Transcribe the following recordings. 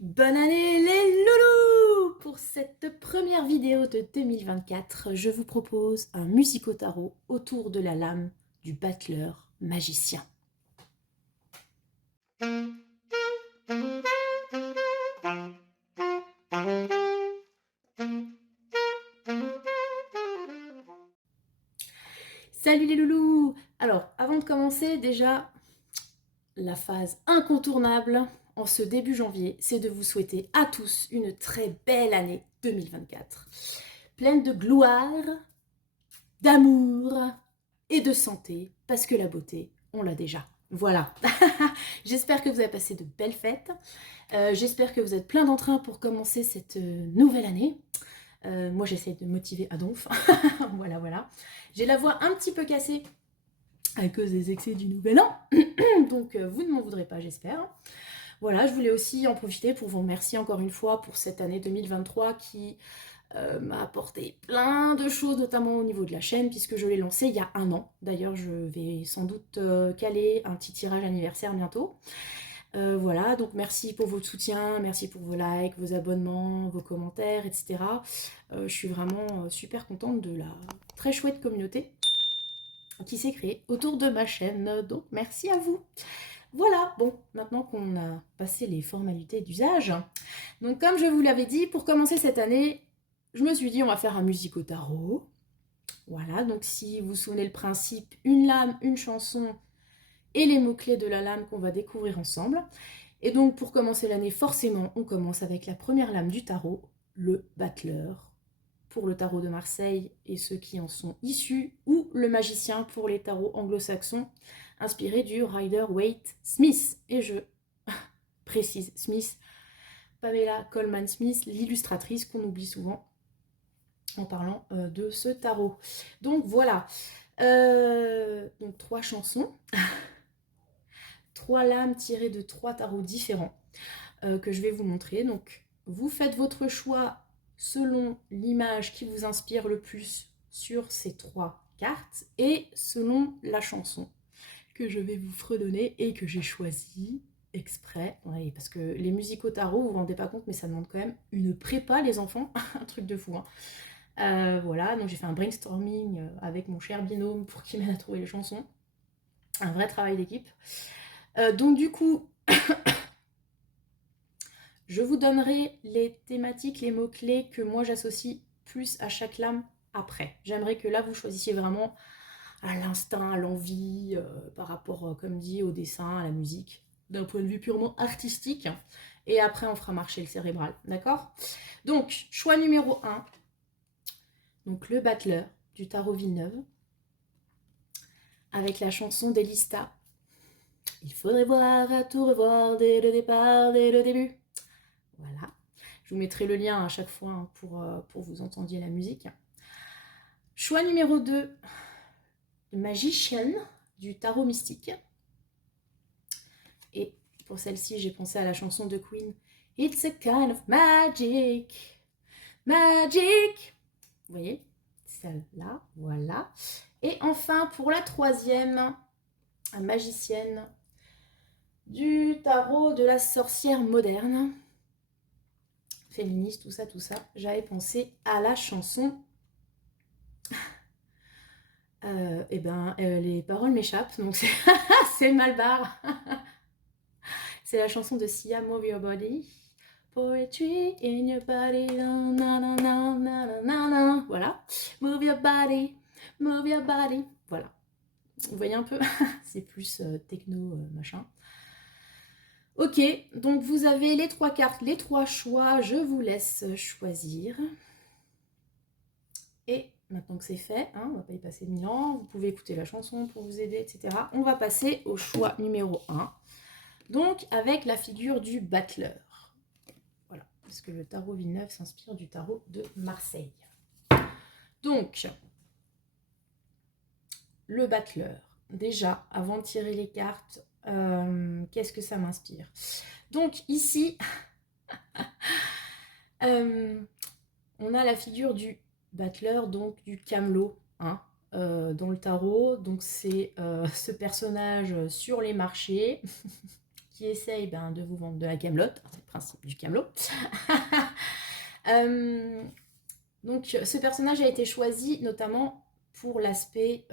Bonne année les loulous! Pour cette première vidéo de 2024, je vous propose un musico-tarot autour de la lame du battleur magicien. Salut les loulous! Alors, avant de commencer, déjà, la phase incontournable en ce début janvier, c'est de vous souhaiter à tous une très belle année 2024. Pleine de gloire, d'amour et de santé, parce que la beauté, on l'a déjà. Voilà. J'espère que vous avez passé de belles fêtes. J'espère que vous êtes plein d'entrain pour commencer cette nouvelle année. Moi, j'essaie de me motiver à donf. Voilà, voilà. J'ai la voix un petit peu cassée à cause des excès du nouvel an. Donc, vous ne m'en voudrez pas, j'espère. Voilà, je voulais aussi en profiter pour vous remercier encore une fois pour cette année 2023 qui m'a apporté plein de choses, notamment au niveau de la chaîne, puisque je l'ai lancée il y a un an. D'ailleurs, je vais sans doute caler un petit tirage anniversaire bientôt. Voilà, donc merci pour votre soutien, merci pour vos likes, vos abonnements, vos commentaires, etc. Je suis vraiment super contente de la très chouette communauté qui s'est créée autour de ma chaîne, donc merci à vous. Voilà, bon, maintenant qu'on a passé les formalités d'usage, donc comme je vous l'avais dit, pour commencer cette année, je me suis dit on va faire un musico-tarot. Voilà, donc si vous vous souvenez le principe, une lame, une chanson et les mots-clés de la lame qu'on va découvrir ensemble. Et donc pour commencer l'année, forcément, on commence avec la première lame du tarot, le battleur, pour le tarot de Marseille et ceux qui en sont issus, ou le magicien pour les tarots anglo-saxons, inspiré du Rider-Waite-Smith. Et je précise Smith, Pamela Coleman Smith, l'illustratrice qu'on oublie souvent en parlant de ce tarot. Donc voilà, donc 3 chansons, 3 lames tirées de 3 tarots différents que je vais vous montrer. Donc vous faites votre choix selon l'image qui vous inspire le plus sur ces 3 cartes et selon la chanson que je vais vous fredonner et que j'ai choisie exprès. Ouais, parce que les musiques au tarot, vous vous rendez pas compte, mais ça demande quand même une prépa, les enfants. Un truc de fou, hein. Voilà, donc j'ai fait un brainstorming avec mon cher binôme pour qu'il m'aide à trouver les chansons. Un vrai travail d'équipe. Donc du coup, je vous donnerai les thématiques, les mots-clés que moi j'associe plus à chaque lame après. J'aimerais que là vous choisissiez vraiment à l'instinct, à l'envie, par rapport, comme dit, au dessin, à la musique, d'un point de vue purement artistique. Et après on fera marcher le cérébral, d'accord? Donc, choix numéro 1, donc le battleur du tarot Villeneuve, avec la chanson d'Elista. Il faudrait voir à tout revoir dès le départ, dès le début. Voilà. Je vous mettrai le lien à chaque fois hein, pour vous entendiez la musique. Choix numéro 2, Magician du tarot mystique. Et pour celle-ci, j'ai pensé à la chanson de Queen. It's a kind of magic. Magic. Vous voyez, celle-là, voilà. Et enfin, pour la troisième, magicienne du tarot de la sorcière moderne, féministe, tout ça, j'avais pensé à la chanson. Les paroles m'échappent, donc c'est mal barre. C'est la chanson de Sia, Move Your Body. Poetry in your body, na na na na na na. Voilà. Move your body, move your body. Voilà. Vous voyez un peu. C'est plus techno, machin. Ok, donc vous avez les 3 cartes, les 3 choix. Je vous laisse choisir. Et maintenant que c'est fait, hein, on ne va pas y passer 1000 ans. Vous pouvez écouter la chanson pour vous aider, etc. On va passer au choix numéro 1. Donc avec la figure du battleur. Voilà, parce que le tarot Villeneuve s'inspire du tarot de Marseille. Donc, le battleur. Déjà, avant de tirer les cartes, qu'est-ce que ça m'inspire? Donc ici, on a la figure du battleur, donc du camelot, hein, dans le tarot. Donc c'est ce personnage sur les marchés qui essaye de vous vendre de la camelote. C'est le principe du camelot. Donc ce personnage a été choisi notamment pour l'aspect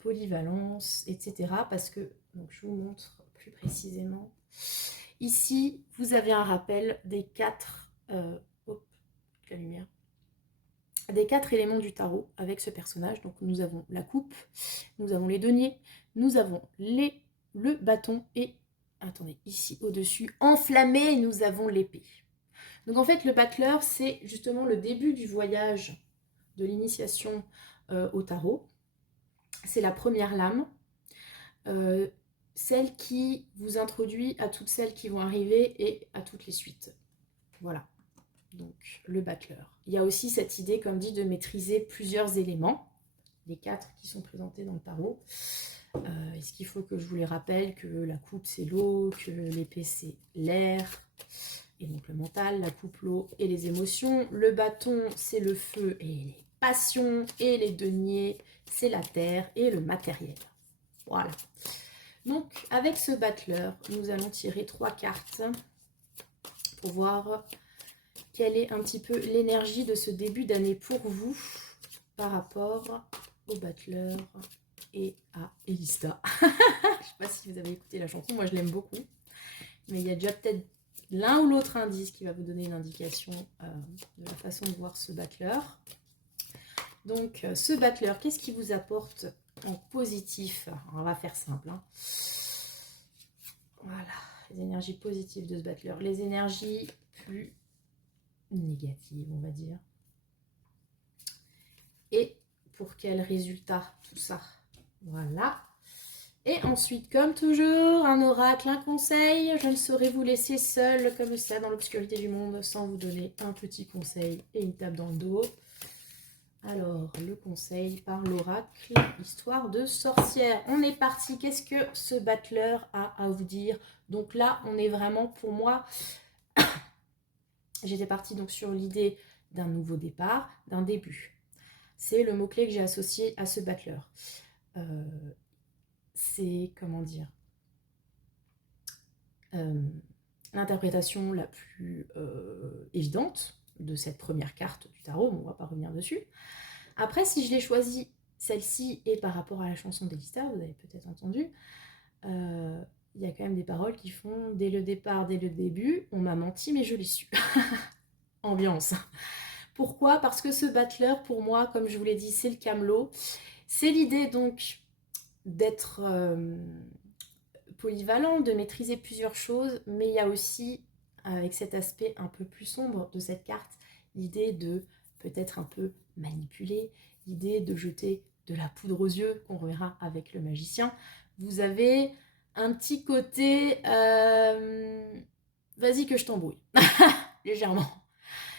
polyvalence, etc. Parce que, donc je vous montre plus précisément. Ici, vous avez un rappel des 4... la lumière. Des 4 éléments du tarot avec ce personnage. Donc nous avons la coupe, nous avons les deniers, nous avons le bâton et, attendez, ici au-dessus, enflammé, nous avons l'épée. Donc en fait, le battleur, c'est justement le début du voyage de l'initiation au tarot. C'est la première lame, celle qui vous introduit à toutes celles qui vont arriver et à toutes les suites. Voilà. Donc le battleur. Il y a aussi cette idée, comme dit, de maîtriser plusieurs éléments, les 4 qui sont présentés dans le tarot. Est-ce qu'il faut que je vous les rappelle que la coupe c'est l'eau, que l'épée c'est l'air, et donc le mental, la coupe l'eau et les émotions, le bâton c'est le feu et les passions, et les deniers c'est la terre et le matériel. Voilà. Donc avec ce battleur, nous allons tirer 3 cartes pour voir quelle est un petit peu l'énergie de ce début d'année pour vous par rapport au battleur et à Elista. Je ne sais pas si vous avez écouté la chanson, moi je l'aime beaucoup. Mais il y a déjà peut-être l'un ou l'autre indice qui va vous donner une indication de la façon de voir ce battleur. Donc ce battleur, qu'est-ce qu'il vous apporte en positif? Alors, on va faire simple. Hein. Voilà, les énergies positives de ce battleur. Les énergies plus négatives, on va dire. Et pour quel résultat tout ça? Voilà. Et ensuite, comme toujours, un oracle, un conseil. Je ne saurais vous laisser seul comme ça dans l'obscurité du monde sans vous donner un petit conseil et une tape dans le dos. Alors, le conseil par l'oracle, histoire de sorcière. On est parti. Qu'est-ce que ce battleur a à vous dire? Donc là, on est vraiment, pour moi, j'étais partie donc sur l'idée d'un nouveau départ, d'un début. C'est le mot-clé que j'ai associé à ce battleur. C'est, comment dire, l'interprétation la plus évidente de cette première carte du tarot, on ne va pas revenir dessus. Après, si je l'ai choisie, celle-ci, et par rapport à la chanson d'Elista, vous avez peut-être entendu, il y a quand même des paroles qui font « Dès le départ, dès le début, on m'a menti, mais je l'ai su. » Ambiance. Pourquoi? Parce que ce battleur, pour moi, comme je vous l'ai dit, c'est le camelot. C'est l'idée donc d'être polyvalent, de maîtriser plusieurs choses, mais il y a aussi, avec cet aspect un peu plus sombre de cette carte, l'idée de peut-être un peu manipuler, l'idée de jeter de la poudre aux yeux, qu'on reverra avec le magicien. Vous avez un petit côté, vas-y que je t'embrouille, légèrement.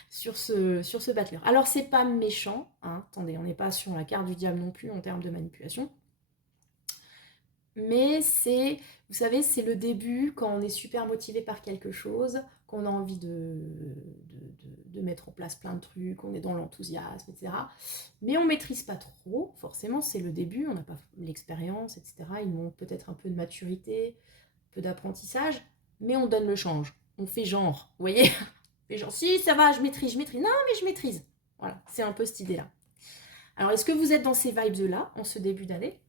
Sur ce battleur. Alors, c'est pas méchant, hein. Attendez, on n'est pas sur la carte du diable non plus en termes de manipulation. Mais c'est, vous savez, c'est le début quand on est super motivé par quelque chose, qu'on a envie de mettre en place plein de trucs, on est dans l'enthousiasme, etc. Mais on ne maîtrise pas trop, forcément, c'est le début, on n'a pas l'expérience, etc. Il manque peut-être un peu de maturité, un peu d'apprentissage, mais on donne le change. On fait genre, vous voyez? Les gens, si, ça va, je maîtrise. Non, mais je maîtrise. Voilà, c'est un peu cette idée-là. Alors, est-ce que vous êtes dans ces vibes-là, en ce début d'année?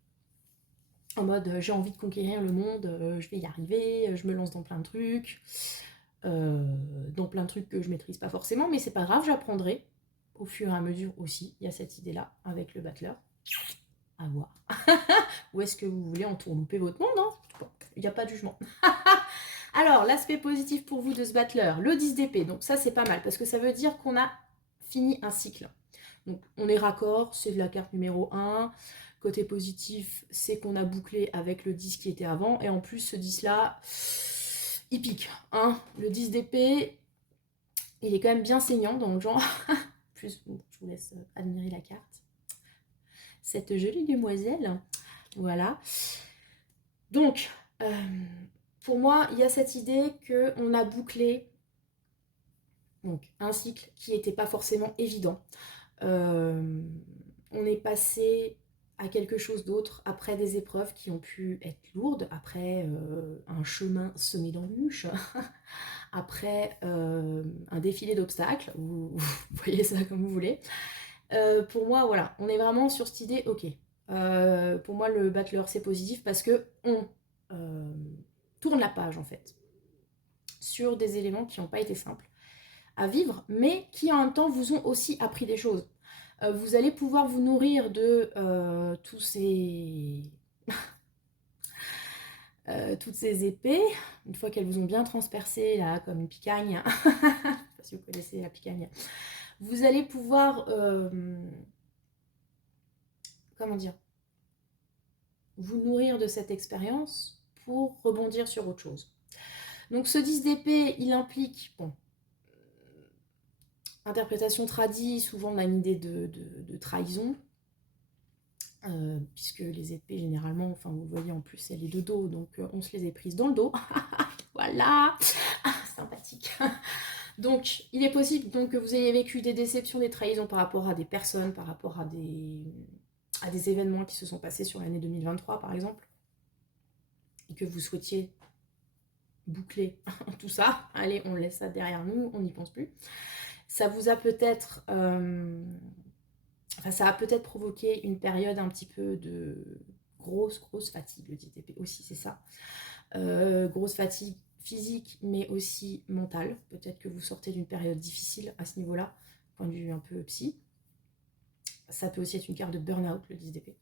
En mode, j'ai envie de conquérir le monde, je vais y arriver, je me lance dans plein de trucs. Dans plein de trucs que je maîtrise pas forcément, mais c'est pas grave, j'apprendrai au fur et à mesure aussi. Il y a cette idée-là avec le battleur. À voir. Ou est-ce que vous voulez entourlouper votre monde, hein? Il n'y a pas de jugement. Alors, l'aspect positif pour vous de ce battleur, le 10 d'épée. Donc ça, c'est pas mal, parce que ça veut dire qu'on a fini un cycle. Donc, on est raccord, c'est de la carte numéro 1. Côté positif, c'est qu'on a bouclé avec le 10 qui était avant. Et en plus, ce 10-là, il pique. Hein. Le 10 d'épée, il est quand même bien saignant dans le genre. Plus, bon, je vous laisse admirer la carte. Cette jolie demoiselle. Voilà. Donc, pour moi, il y a cette idée qu'on a bouclé donc, un cycle qui n'était pas forcément évident. On est passé à quelque chose d'autre après des épreuves qui ont pu être lourdes, après un chemin semé d'embûches, après un défilé d'obstacles, vous voyez ça comme vous voulez. Pour moi, voilà, on est vraiment sur cette idée, ok. Pour moi, le battleur, c'est positif parce que on tourne la page, en fait, sur des éléments qui n'ont pas été simples à vivre, mais qui, en même temps, vous ont aussi appris des choses. Vous allez pouvoir vous nourrir de tous ces... toutes ces épées, une fois qu'elles vous ont bien transpercé, là, comme une picagne. Je ne sais pas si vous connaissez la picagne. Vous allez pouvoir... comment dire, vous nourrir de cette expérience pour rebondir sur autre chose. Donc ce 10 d'épée, il implique, bon, interprétation tradie, souvent on a une idée de trahison, puisque les épées généralement, enfin vous voyez en plus elle est de dos, donc on se les est prises dans le dos. Voilà, sympathique. Donc il est possible donc, que vous ayez vécu des déceptions, des trahisons par rapport à des personnes, par rapport à des événements qui se sont passés sur l'année 2023 par exemple, et que vous souhaitiez boucler tout ça. Allez, on laisse ça derrière nous, on n'y pense plus. Ça vous a peut-être... enfin, ça a peut-être provoqué une période un petit peu de grosse fatigue, le DTP aussi, c'est ça. Grosse fatigue physique, mais aussi mentale. Peut-être que vous sortez d'une période difficile à ce niveau-là, point de vue un peu psy. Ça peut aussi être une carte de burn-out, le 10DP.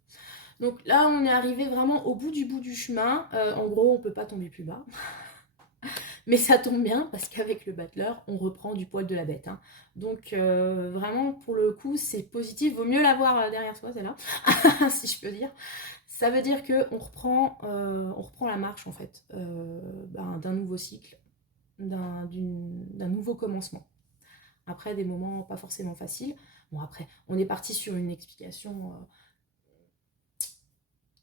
Donc là, on est arrivé vraiment au bout du chemin. En gros, on ne peut pas tomber plus bas. Mais ça tombe bien, parce qu'avec le battleur, on reprend du poil de la bête. Hein. Donc vraiment, pour le coup, c'est positif. Vaut mieux l'avoir derrière soi, celle-là, si je peux dire. Ça veut dire qu'on reprend, on reprend la marche, en fait, d'un nouveau cycle, d'un nouveau commencement. Après, des moments pas forcément faciles. Bon, après, on est parti sur une explication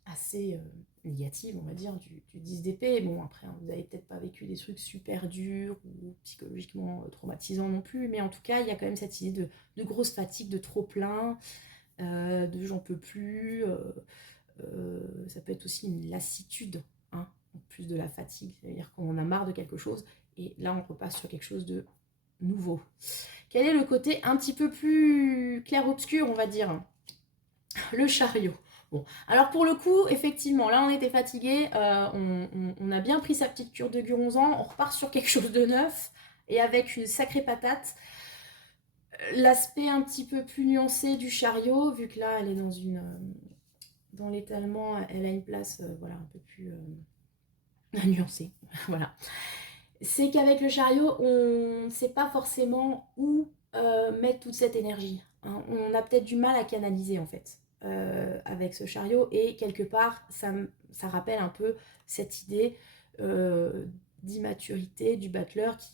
assez négative, on va dire, du 10 d'épée. Bon, après, hein, vous n'avez peut-être pas vécu des trucs super durs ou psychologiquement traumatisants non plus, mais en tout cas, il y a quand même cette idée de grosse fatigue, de trop plein, de j'en peux plus. Ça peut être aussi une lassitude, hein, en plus de la fatigue, c'est-à-dire qu'on en a marre de quelque chose, et là, on repasse sur quelque chose de nouveau. Quel est le côté un petit peu plus clair-obscur, on va dire? Le chariot. Bon, alors pour le coup, effectivement, là on était fatigué, on a bien pris sa petite cure de Guronzan, on repart sur quelque chose de neuf et avec une sacrée patate. L'aspect un petit peu plus nuancé du chariot, vu que là elle est dans l'étalement, elle a une place voilà, un peu plus nuancée. Voilà. C'est qu'avec le chariot, on ne sait pas forcément où mettre toute cette énergie. Hein. On a peut-être du mal à canaliser en fait avec ce chariot, et quelque part ça rappelle un peu cette idée d'immaturité du battleur qui,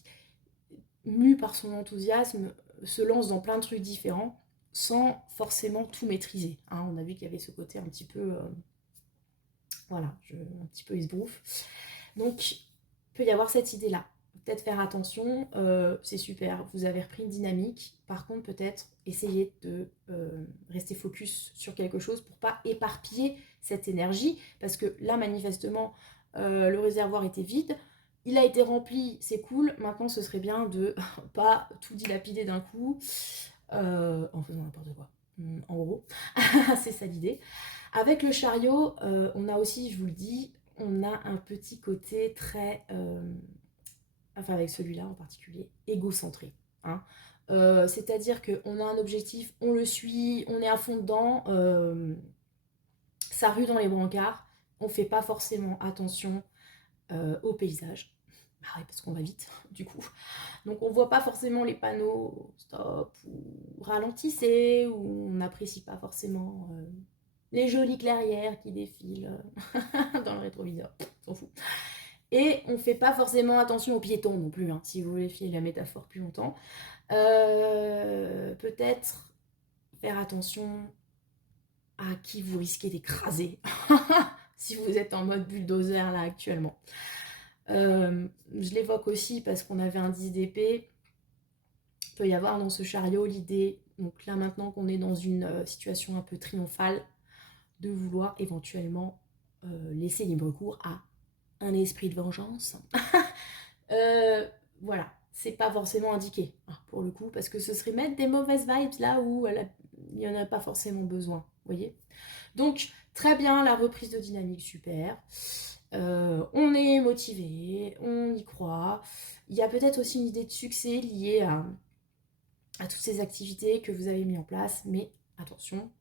mu par son enthousiasme, se lance dans plein de trucs différents sans forcément tout maîtriser. Hein. On a vu qu'il y avait ce côté un petit peu voilà, un petit peu esbrouf. Donc il peut y avoir cette idée là. Peut-être faire attention, c'est super, vous avez repris une dynamique. Par contre, peut-être essayer de rester focus sur quelque chose pour pas éparpiller cette énergie. Parce que là, manifestement, le réservoir était vide. Il a été rempli, c'est cool. Maintenant, ce serait bien de pas tout dilapider d'un coup en faisant n'importe quoi. En gros, c'est ça l'idée. Avec le chariot, on a aussi, je vous le dis, on a un petit côté très... enfin avec celui-là en particulier, égocentré. Hein. C'est-à-dire qu'on a un objectif, on le suit, on est à fond dedans, ça rue dans les brancards, on fait pas forcément attention au paysage. Bah ouais, parce qu'on va vite, du coup. Donc on voit pas forcément les panneaux stop ou ralentissez, ou on n'apprécie pas forcément les jolies clairières qui défilent dans le rétroviseur. On s'en fout. Et on ne fait pas forcément attention aux piétons non plus, hein, si vous voulez filer la métaphore plus longtemps. Peut-être faire attention à qui vous risquez d'écraser, si vous êtes en mode bulldozer là actuellement. Je l'évoque aussi parce qu'on avait un 10 d'épée. Il peut y avoir dans ce chariot l'idée, donc là maintenant qu'on est dans une situation un peu triomphale, de vouloir éventuellement laisser libre cours à un esprit de vengeance. Voilà, c'est pas forcément indiqué, hein, pour le coup, parce que ce serait mettre des mauvaises vibes là où il n'y en a pas forcément besoin, vous voyez. Donc, très bien, la reprise de dynamique, super. On est motivé, on y croit. Il y a peut-être aussi une idée de succès liée à toutes ces activités que vous avez mis en place, mais attention,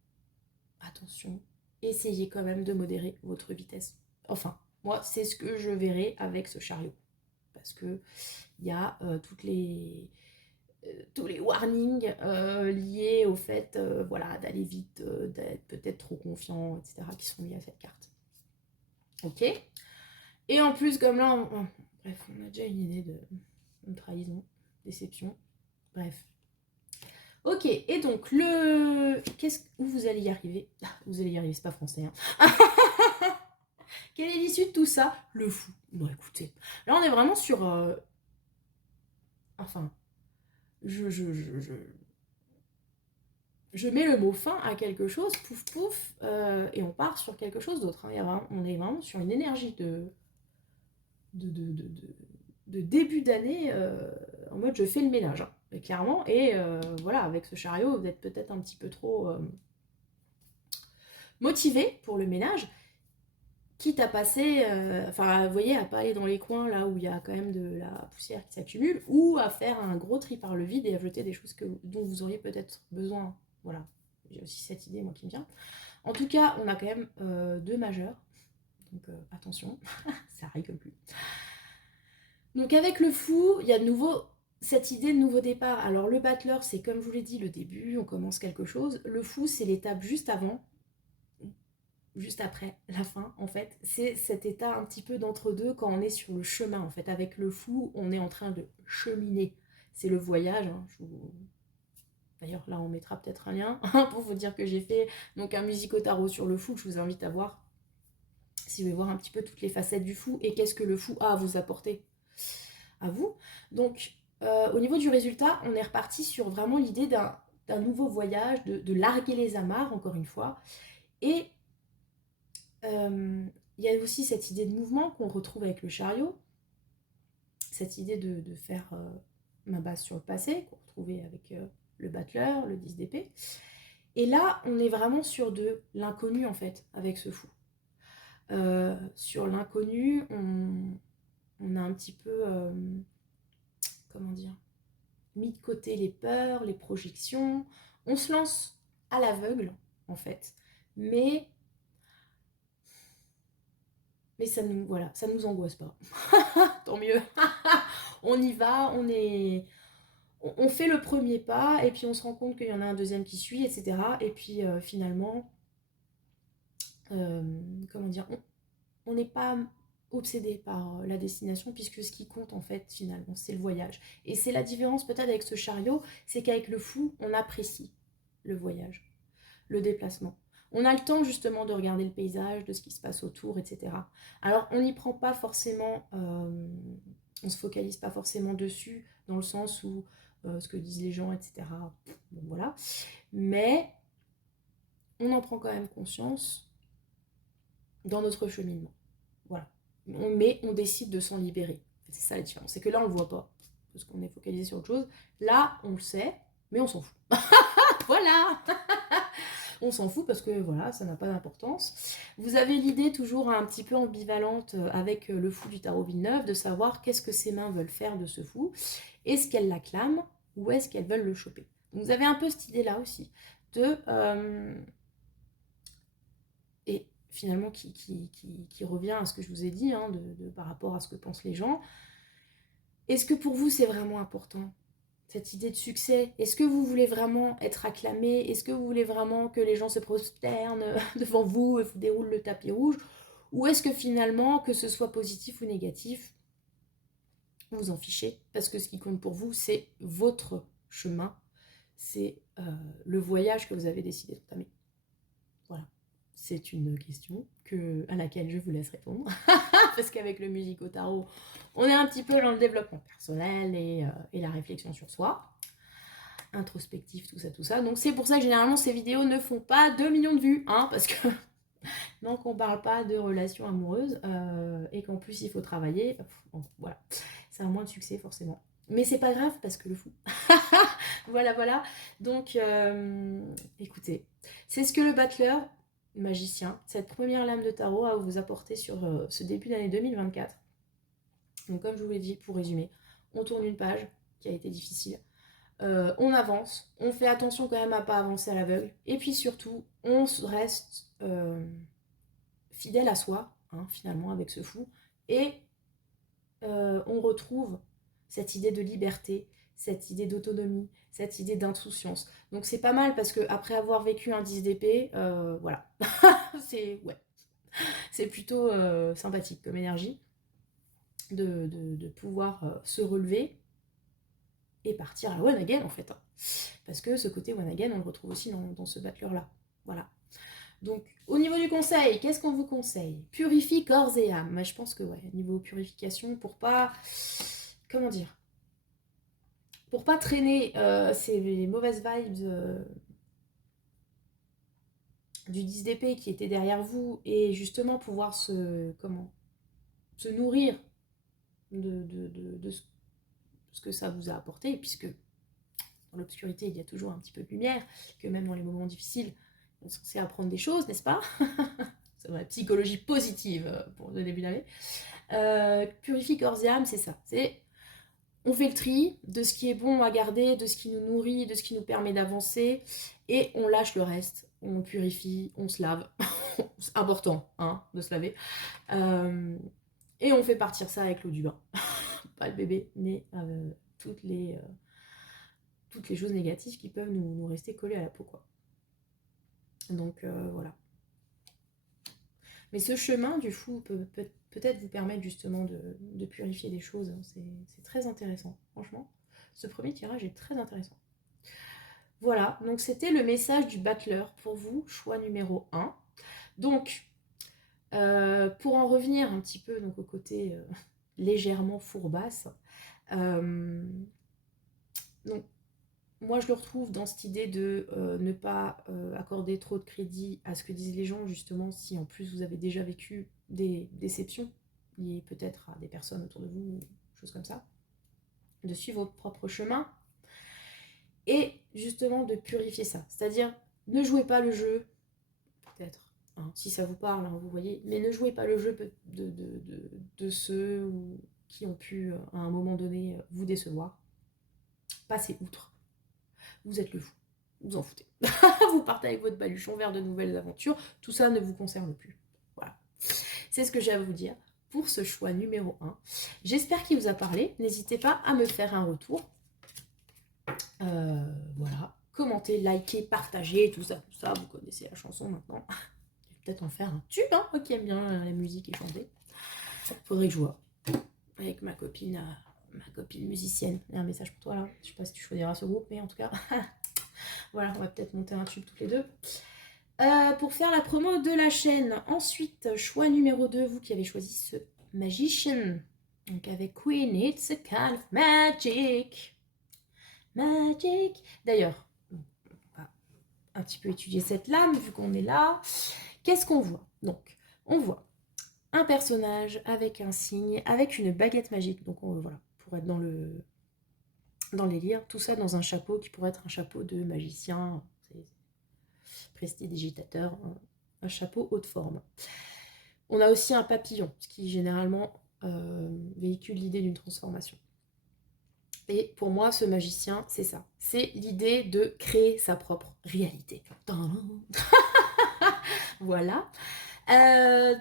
attention, essayez quand même de modérer votre vitesse. Enfin, moi, c'est ce que je verrai avec ce chariot. Parce que il y a tous les warnings liés au fait voilà, d'aller vite, d'être peut-être trop confiant, etc., qui sont liés à cette carte. Ok. Et en plus, comme là, bref, on a déjà une idée de trahison, déception, bref. Ok, et donc, où vous allez y arriver? Vous allez y arriver, c'est pas français. Hein. Quelle est l'issue de tout ça? Le fou. Bon, écoutez, là, on est vraiment sur... Enfin, je mets le mot fin à quelque chose, pouf pouf, et on part sur quelque chose d'autre. Hein. On est vraiment sur une énergie de début d'année, en mode je fais le ménage, hein, clairement. Et voilà, avec ce chariot, vous êtes peut-être un petit peu trop motivé pour le ménage, quitte à passer, enfin, vous voyez, à pas aller dans les coins là où il y a quand même de la poussière qui s'accumule, ou à faire un gros tri par le vide et à jeter des choses dont vous auriez peut-être besoin. Voilà, j'ai aussi cette idée, moi, qui me vient. En tout cas, on a quand même 2 majeurs, donc attention, ça rigole plus. Donc avec le fou, il y a de nouveau cette idée de nouveau départ. Alors le battleur, c'est comme je vous l'ai dit, le début, on commence quelque chose. Le fou, c'est l'étape juste avant, juste après la fin, en fait. C'est cet état un petit peu d'entre-deux quand on est sur le chemin, en fait. Avec le fou, on est en train de cheminer. C'est le voyage. Hein. D'ailleurs, là, on mettra peut-être un lien pour vous dire que j'ai fait donc un musico tarot sur le fou, que je vous invite à voir. Si vous voulez voir un petit peu toutes les facettes du fou et qu'est-ce que le fou a à vous apporter à vous. Donc, au niveau du résultat, on est reparti sur vraiment l'idée d'un nouveau voyage, de larguer les amarres, encore une fois. Et il y a aussi cette idée de mouvement qu'on retrouve avec le chariot, cette idée de faire ma base sur le passé, qu'on retrouvait avec le battleur, le 10 d'épée. Et là, on est vraiment sur de l'inconnu, en fait, avec ce fou. Sur l'inconnu, on a un petit peu, comment dire, mis de côté les peurs, les projections. On se lance à l'aveugle, en fait. Mais ça nous, voilà, ça nous angoisse pas. Tant mieux. On y va, on fait le premier pas, et puis on se rend compte qu'il y en a un deuxième qui suit, etc. Et puis finalement, comment dire, on n'est pas obsédé par la destination, puisque ce qui compte en fait finalement c'est le voyage. Et c'est la différence peut-être avec ce chariot, c'est qu'avec le fou on apprécie le voyage, le déplacement. On a le temps justement de regarder le paysage, de ce qui se passe autour, etc. Alors on n'y prend pas forcément, on se focalise pas forcément dessus, dans le sens où ce que disent les gens, etc. Bon, voilà. Mais on en prend quand même conscience dans notre cheminement. Voilà. Mais on décide de s'en libérer. C'est ça la différence. C'est que là, on le voit pas, parce qu'on est focalisé sur autre chose. Là, on le sait, mais on s'en fout. Voilà. On s'en fout parce que voilà, ça n'a pas d'importance. Vous avez l'idée toujours un petit peu ambivalente avec le fou du tarot Villeneuve de savoir qu'est-ce que ses mains veulent faire de ce fou. Est-ce qu'elles l'acclament ou est-ce qu'elles veulent le choper? Donc vous avez un peu cette idée-là aussi de... et finalement qui revient à ce que je vous ai dit, hein, par rapport à ce que pensent les gens. Est-ce que pour vous c'est vraiment important, cette idée de succès? Est-ce que vous voulez vraiment être acclamé? Est-ce que vous voulez vraiment que les gens se prosternent devant vous et vous déroulent le tapis rouge? Ou est-ce que finalement, que ce soit positif ou négatif, vous en fichez? Parce que ce qui compte pour vous, c'est votre chemin, c'est le voyage que vous avez décidé d'entamer. Voilà. C'est une question à laquelle je vous laisse répondre. Parce qu'avec le musico tarot, on est un petit peu dans le développement personnel et la réflexion sur soi. Introspectif, tout ça, tout ça. Donc c'est pour ça que généralement ces vidéos ne font pas 2 millions de vues, hein, parce que Donc on parle pas de relations amoureuses et qu'en plus il faut travailler. Bon, voilà, c'est un moins de succès forcément. Mais c'est pas grave parce que le fou. Voilà, voilà. Donc écoutez, c'est ce que le battleur, magicien, cette première lame de tarot a vous apporter sur ce début d'année 2024. Donc comme je vous l'ai dit, pour résumer, on tourne une page qui a été difficile. On avance, on fait attention quand même à pas avancer à l'aveugle. Et puis surtout, on reste fidèle à soi, hein, finalement, avec ce fou. Et on retrouve cette idée de liberté, cette idée d'autonomie, cette idée d'insouciance. Donc c'est pas mal parce que après avoir vécu un 10 d'épée, voilà, ouais, c'est plutôt sympathique comme énergie de pouvoir se relever et partir à one again en fait. Hein. Parce que ce côté one again, on le retrouve aussi dans ce battleur-là. Voilà. Donc, au niveau du conseil, qu'est-ce qu'on vous conseille? Purifie corps et âme. Moi, je pense que, ouais, niveau purification, pour pas. Comment dire? Pour pas traîner ces mauvaises vibes du 10 d'épée qui était derrière vous et justement pouvoir se nourrir de ce que ça vous a apporté, puisque dans l'obscurité, il y a toujours un petit peu de lumière, que même dans les moments difficiles, on est censé apprendre des choses, n'est-ce pas? C'est la psychologie positive pour le début d'année. Purifie corps et âme, c'est ça. C'est on fait le tri de ce qui est bon à garder, de ce qui nous nourrit, de ce qui nous permet d'avancer, et on lâche le reste. On purifie, on se lave. C'est important, hein, de se laver. Et on fait partir ça avec l'eau du bain. Pas le bébé, mais toutes les choses négatives qui peuvent nous rester collées à la peau, quoi. Donc voilà. Mais ce chemin du fou peut-être vous permettre justement de purifier des choses. C'est très intéressant, franchement. Ce premier tirage est très intéressant. Voilà, donc c'était le message du battleur pour vous, choix numéro 1. Donc, pour en revenir un petit peu donc, au côté légèrement fourbasse, donc moi je le retrouve dans cette idée de ne pas accorder trop de crédit à ce que disent les gens, justement, si en plus vous avez déjà vécu des déceptions liées peut-être à des personnes autour de vous, choses comme ça, de suivre votre propre chemin et justement de purifier ça. C'est-à-dire, ne jouez pas le jeu, peut-être, hein, si ça vous parle, hein, vous voyez, mais ne jouez pas le jeu de ceux qui ont pu à un moment donné vous décevoir. Passez outre. Vous êtes le fou. Vous en foutez. Vous partez avec votre baluchon vers de nouvelles aventures. Tout ça ne vous concerne plus. Voilà. C'est ce que j'ai à vous dire pour ce choix numéro 1. J'espère qu'il vous a parlé. N'hésitez pas à me faire un retour. Voilà. Commentez, likez, partagez, tout ça, tout ça. Vous connaissez la chanson maintenant. Je vais peut-être en faire un tube, hein, qui aime bien la musique et chanter. Faudrait que je vois avec ma copine musicienne. Il y a un message pour toi là. Je sais pas si tu choisiras ce groupe, mais en tout cas, voilà, on va peut-être monter un tube toutes les deux. Pour faire la promo de la chaîne. Ensuite, choix numéro 2, vous qui avez choisi ce Magician. Donc avec Queen, it's a kind of magic. Magic. D'ailleurs, on va un petit peu étudier cette lame vu qu'on est là. Qu'est-ce qu'on voit? Donc, on voit un personnage avec un signe, avec une baguette magique. Donc voilà, pour être dans les délire, tout ça dans un chapeau qui pourrait être un chapeau de magicien, prestidigitateur, un chapeau haute forme. On a aussi un papillon, ce qui généralement véhicule l'idée d'une transformation. Et pour moi, ce magicien, c'est ça. C'est l'idée de créer sa propre réalité. Voilà.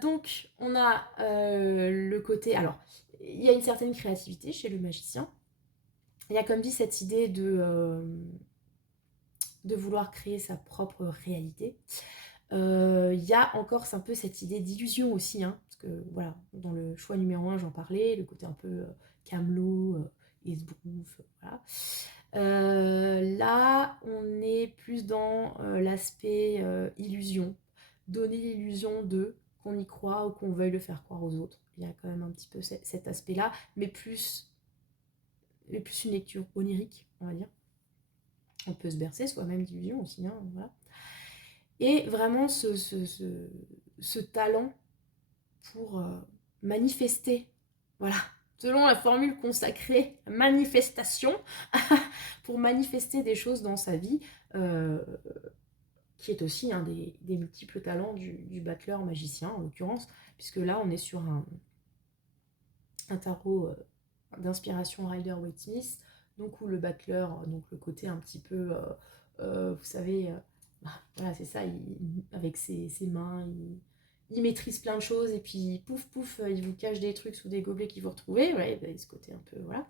Donc, on a le côté... Alors, il y a une certaine créativité chez le magicien. Il y a, comme dit, cette idée de vouloir créer sa propre réalité. Il y a encore un peu cette idée d'illusion aussi, hein, parce que voilà, dans le choix numéro 1, j'en parlais, le côté un peu Camelot, esbrouf, voilà. Là, on est plus dans l'aspect illusion, donner l'illusion de qu'on y croit ou qu'on veuille le faire croire aux autres. Il y a quand même un petit peu cet aspect-là, mais plus une lecture onirique, on va dire. On peut se bercer soi-même d'illusion aussi, hein, voilà. Et vraiment ce talent pour manifester, voilà, selon la formule consacrée, manifestation, pour manifester des choses dans sa vie, qui est aussi un des multiples talents du battleur magicien, en l'occurrence, puisque là, on est sur un tarot d'inspiration Rider-Waite-Smith, donc où le battleur, donc le côté un petit peu, vous savez, voilà, c'est ça, avec ses mains, il maîtrise plein de choses, et puis pouf pouf, il vous cache des trucs sous des gobelets qu'il vous retrouvez, ouais, bah, ce côté un peu, voilà.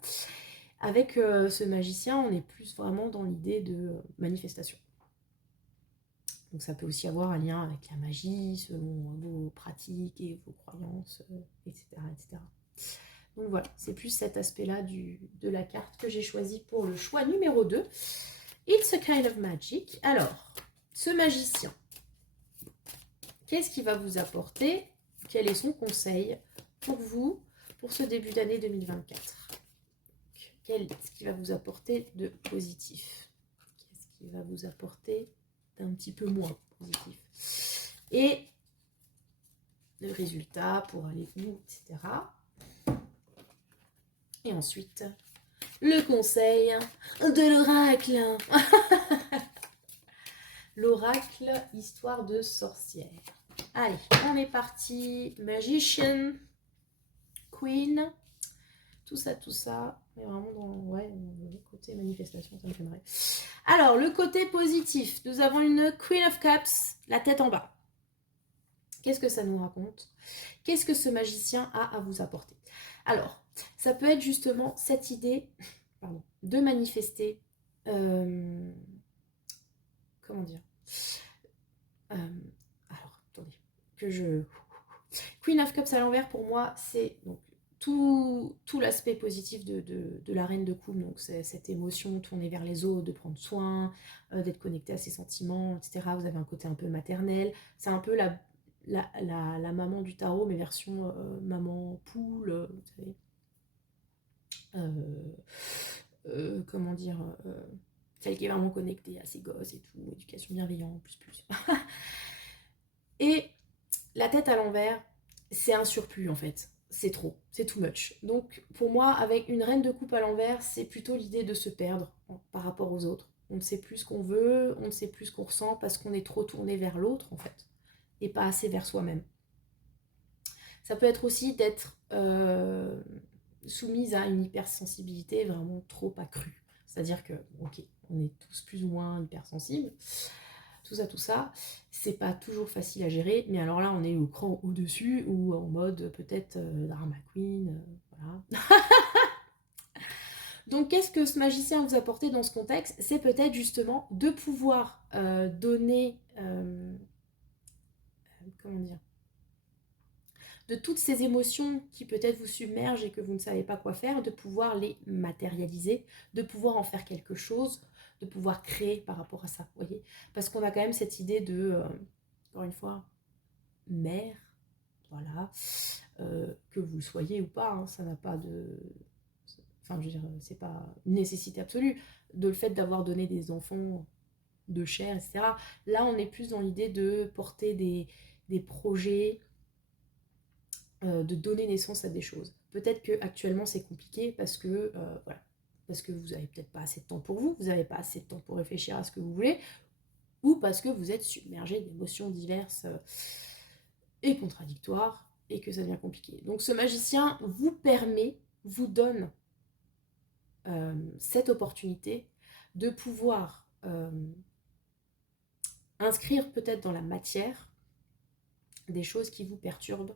Avec ce magicien, on est plus vraiment dans l'idée de manifestation. Donc ça peut aussi avoir un lien avec la magie, selon vos pratiques et vos croyances, etc., etc. Donc voilà, c'est plus cet aspect-là de la carte que j'ai choisi pour le choix numéro 2. It's a kind of magic. Alors, ce magicien, qu'est-ce qu'il va vous apporter? Quel est son conseil pour vous, pour ce début d'année 2024? Qu'est-ce qu'il va vous apporter de positif? Qu'est-ce qu'il va vous apporter d'un petit peu moins positif? Et le résultat pour aller où, etc. Et ensuite, le conseil de l'oracle. L'oracle, histoire de sorcière. Allez, on est parti. Magician, Queen, tout ça. Mais vraiment dans le côté manifestation, ça me gênerait. Alors, le côté positif, nous avons une Queen of Cups, la tête en bas. Qu'est-ce que ça nous raconte? Qu'est-ce que ce magicien a à vous apporter? Alors, ça peut être justement cette idée de manifester, comment dire, alors, attendez, Queen of Cups à l'envers, pour moi, c'est donc tout l'aspect positif de la reine de coupe, donc c'est cette émotion tournée vers les autres, de prendre soin, d'être connecté à ses sentiments, etc. Vous avez un côté un peu maternel, c'est un peu la maman du tarot, mais version maman poule, vous savez. Comment dire, celle qui est vraiment connectée à ses gosses et tout, éducation bienveillante, plus. Et la tête à l'envers, c'est un surplus en fait. C'est trop, c'est too much. Donc pour moi, avec une reine de coupe à l'envers, c'est plutôt l'idée de se perdre par rapport aux autres. On ne sait plus ce qu'on veut, on ne sait plus ce qu'on ressent parce qu'on est trop tourné vers l'autre en fait, et pas assez vers soi-même. Ça peut être aussi d'être soumise à une hypersensibilité vraiment trop accrue. C'est-à-dire que, ok, on est tous plus ou moins hypersensibles, tout ça, c'est pas toujours facile à gérer, mais alors là, on est au cran au-dessus, ou en mode peut-être drama queen, voilà. Donc, qu'est-ce que ce magicien vous apporte dans ce contexte? C'est peut-être justement de pouvoir donner, comment dire, de toutes ces émotions qui peut-être vous submergent et que vous ne savez pas quoi faire, de pouvoir les matérialiser, de pouvoir en faire quelque chose, de pouvoir créer par rapport à ça, vous voyez. Parce qu'on a quand même cette idée de, encore une fois, mère, voilà, que vous le soyez ou pas, hein, ça n'a pas de... Enfin, je veux dire, c'est pas une nécessité absolue, de le fait d'avoir donné des enfants de chair, etc. Là, on est plus dans l'idée de porter des projets, de donner naissance à des choses. Peut-être qu'actuellement c'est compliqué parce que, voilà, parce que vous n'avez peut-être pas assez de temps pour vous, vous n'avez pas assez de temps pour réfléchir à ce que vous voulez, ou parce que vous êtes submergé d'émotions diverses et contradictoires, et que ça devient compliqué. Donc ce magicien vous permet, vous donne cette opportunité de pouvoir inscrire peut-être dans la matière des choses qui vous perturbent,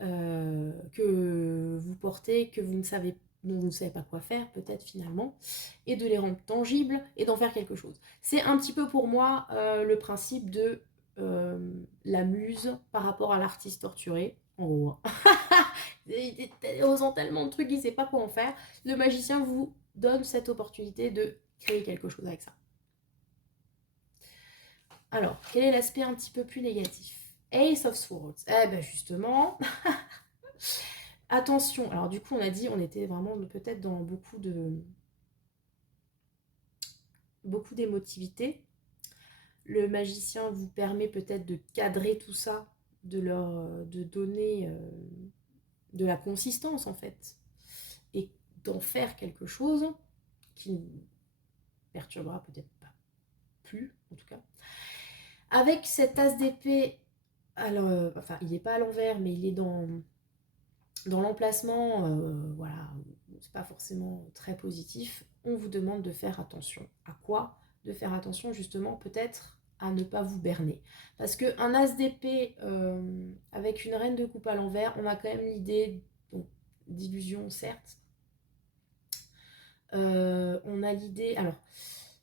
que vous portez, que vous ne savez, dont vous ne savez pas quoi faire peut-être finalement, et de les rendre tangibles et d'en faire quelque chose. C'est un petit peu pour moi le principe de la muse par rapport à l'artiste torturé, en gros. Osant tellement de trucs, il ne sait pas quoi en faire. Le magicien vous donne cette opportunité de créer quelque chose avec ça. Alors, quel est l'aspect un petit peu plus négatif? Ace of Swords. Eh ben justement, attention. Alors du coup, on a dit, on était vraiment peut-être dans beaucoup d'émotivité. Le magicien vous permet peut-être de cadrer tout ça, de donner de la consistance en fait, et d'en faire quelque chose qui ne perturbera peut-être pas plus, en tout cas. Avec cet as d'épée, alors, enfin, il n'est pas à l'envers, mais il est dans l'emplacement, voilà, c'est pas forcément très positif. On vous demande de faire attention. À quoi? De faire attention justement peut-être à ne pas vous berner. Parce qu'un as d'épée avec une reine de coupe à l'envers, on a quand même l'idée d'illusion, certes. On a l'idée, alors,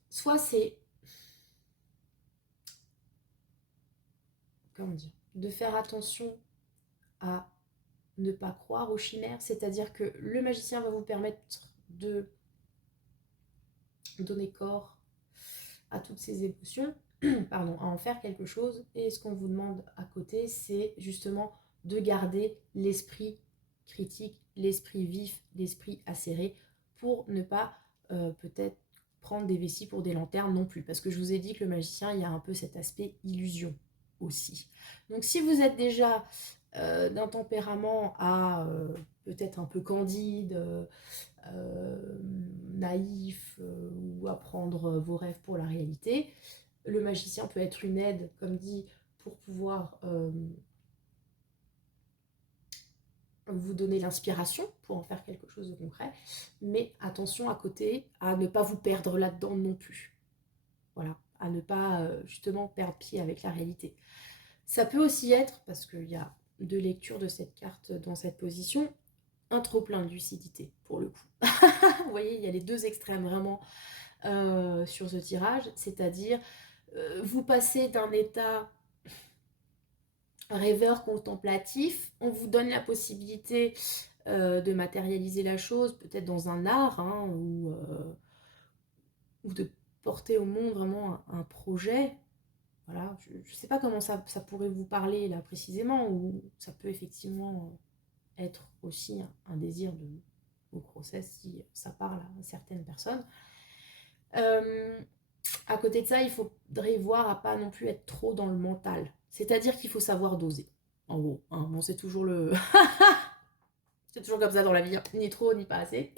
soit c'est, comment dire, de faire attention à ne pas croire aux chimères, c'est-à-dire que le magicien va vous permettre de donner corps à toutes ces émotions, pardon, à en faire quelque chose, et ce qu'on vous demande à côté, c'est justement de garder l'esprit critique, l'esprit vif, l'esprit acéré, pour ne pas peut-être prendre des vessies pour des lanternes non plus, parce que je vous ai dit que le magicien, il y a un peu cet aspect illusion aussi. Donc si vous êtes déjà d'un tempérament à peut-être un peu candide, naïf, ou à prendre vos rêves pour la réalité, le magicien peut être une aide, comme dit, pour pouvoir vous donner l'inspiration pour en faire quelque chose de concret, mais attention à côté à ne pas vous perdre là-dedans non plus. Voilà, à ne pas justement perdre pied avec la réalité. Ça peut aussi être, parce qu'il y a deux lectures de cette carte dans cette position, un trop plein de lucidité pour le coup. Vous voyez, il y a les deux extrêmes vraiment sur ce tirage, c'est-à-dire vous passez d'un état rêveur contemplatif, on vous donne la possibilité de matérialiser la chose, peut-être dans un art, hein, ou de porter au monde vraiment un projet. Voilà, je ne sais pas comment ça pourrait vous parler là précisément, ou ça peut effectivement être aussi un désir de grossesse si ça parle à certaines personnes. À côté de ça, il faudrait voir à pas non plus être trop dans le mental. C'est-à-dire qu'il faut savoir doser. En gros, hein. Bon, c'est toujours c'est toujours comme ça dans la vie, hein. Ni trop, ni pas assez.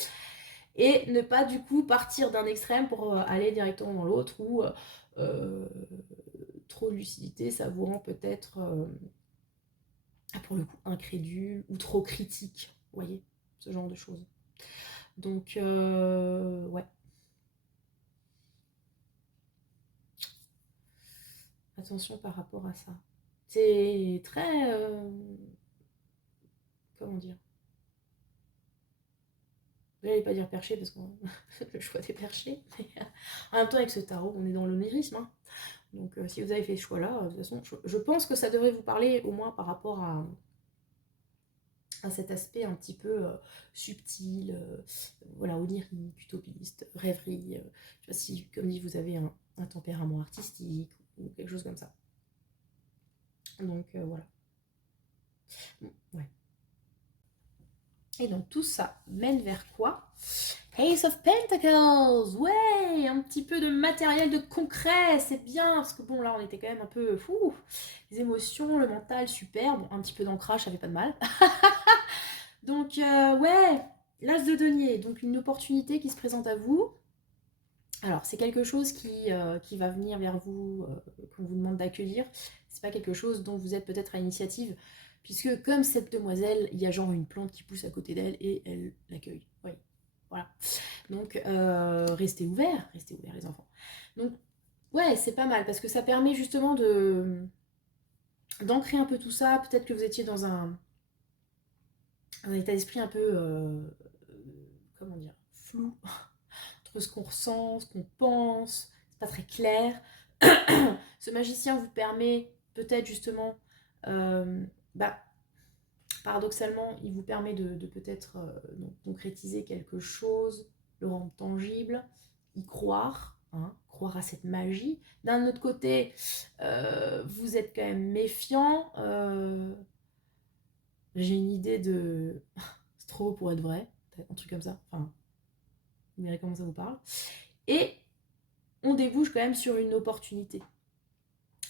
Et ne pas du coup partir d'un extrême pour aller directement dans l'autre, ou trop de lucidité, ça vous rend peut-être, pour le coup, incrédule ou trop critique. Vous voyez, ce genre de choses. Donc, ouais. Attention par rapport à ça. C'est très... comment dire? Je n'allais pas dire perché parce que le choix des perchés. Mais en même temps, avec ce tarot, on est dans l'onirisme. Hein. Donc, si vous avez fait ce choix-là, de toute façon, je pense que ça devrait vous parler au moins par rapport à cet aspect un petit peu subtil, voilà, onirique, utopiste, rêverie. Je sais pas si, comme dit, vous avez un tempérament artistique ou quelque chose comme ça. Donc, voilà. Ouais. Et donc tout ça mène vers quoi? Ace of Pentacles, ouais, un petit peu de matériel de concret, c'est bien, parce que bon là on était quand même un peu fou, les émotions, le mental, super, bon un petit peu d'ancrage, ça fait pas de mal. Donc ouais, l'as de denier, donc une opportunité qui se présente à vous. Alors c'est quelque chose qui va venir vers vous, qu'on vous demande d'accueillir, c'est pas quelque chose dont vous êtes peut-être à l'initiative, puisque comme cette demoiselle, il y a genre une plante qui pousse à côté d'elle et elle l'accueille. Oui, voilà. Donc restez ouverts les enfants. Donc ouais, c'est pas mal parce que ça permet justement d'ancrer un peu tout ça. Peut-être que vous étiez dans un état d'esprit un peu, comment dire, flou, entre ce qu'on ressent, ce qu'on pense, c'est pas très clair. Ce magicien vous permet peut-être justement, bah, paradoxalement, il vous permet de peut-être concrétiser quelque chose, le rendre tangible, y croire, hein, croire à cette magie. D'un autre côté, vous êtes quand même méfiant. J'ai une idée de... C'est trop beau pour être vrai, un truc comme ça. Enfin, vous verrez comment ça vous parle. Et on débouche quand même sur une opportunité.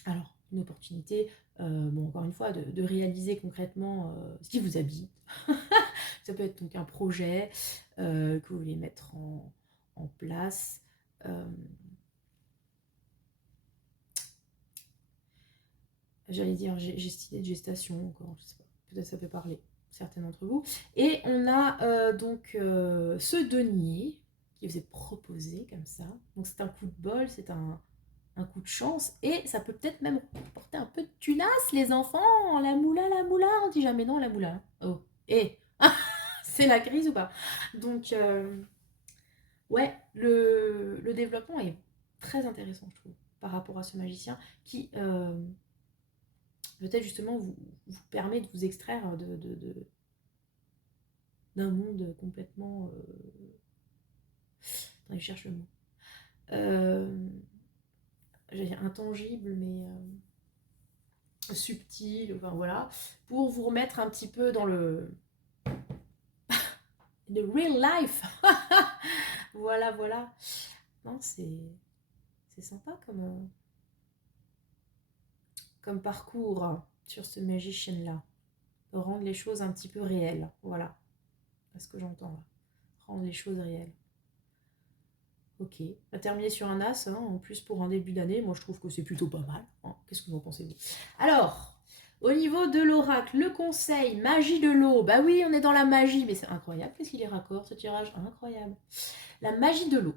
Alors, une opportunité, bon, encore une fois, de réaliser concrètement ce qui vous habite. Ça peut être donc un projet que vous voulez mettre en place. Euh, J'allais dire cette idée de gestation encore, je sais pas. Peut-être ça peut parler certains d'entre vous. Et on a donc ce denier qui vous est proposé comme ça. Donc c'est un coup de bol, c'est un coup de chance. Et ça peut peut-être même porter un peu de tunasse, les enfants. La moula, on dit jamais non, la moula. Oh, et c'est la crise ou pas? Donc, ouais, le développement est très intéressant, je trouve, par rapport à ce magicien qui peut-être justement vous permet de vous extraire d'un monde complètement. Attends, je cherche le mot. J'allais dire intangible, mais subtil, enfin voilà, pour vous remettre un petit peu dans le real life. Voilà, voilà. Non, c'est sympa comme parcours sur ce magician-là. Rendre les choses un petit peu réelles. Voilà. C'est ce que j'entends là. Rendre les choses réelles. Ok. On va terminer sur un as. Hein. En plus, pour un début d'année, moi je trouve que c'est plutôt pas mal. Hein. Qu'est-ce que vous en pensez, vous? Alors, au niveau de l'oracle, le conseil, magie de l'eau. Bah oui, on est dans la magie, mais c'est incroyable. Qu'est-ce qu'il est raccord, ce tirage? Incroyable. La magie de l'eau.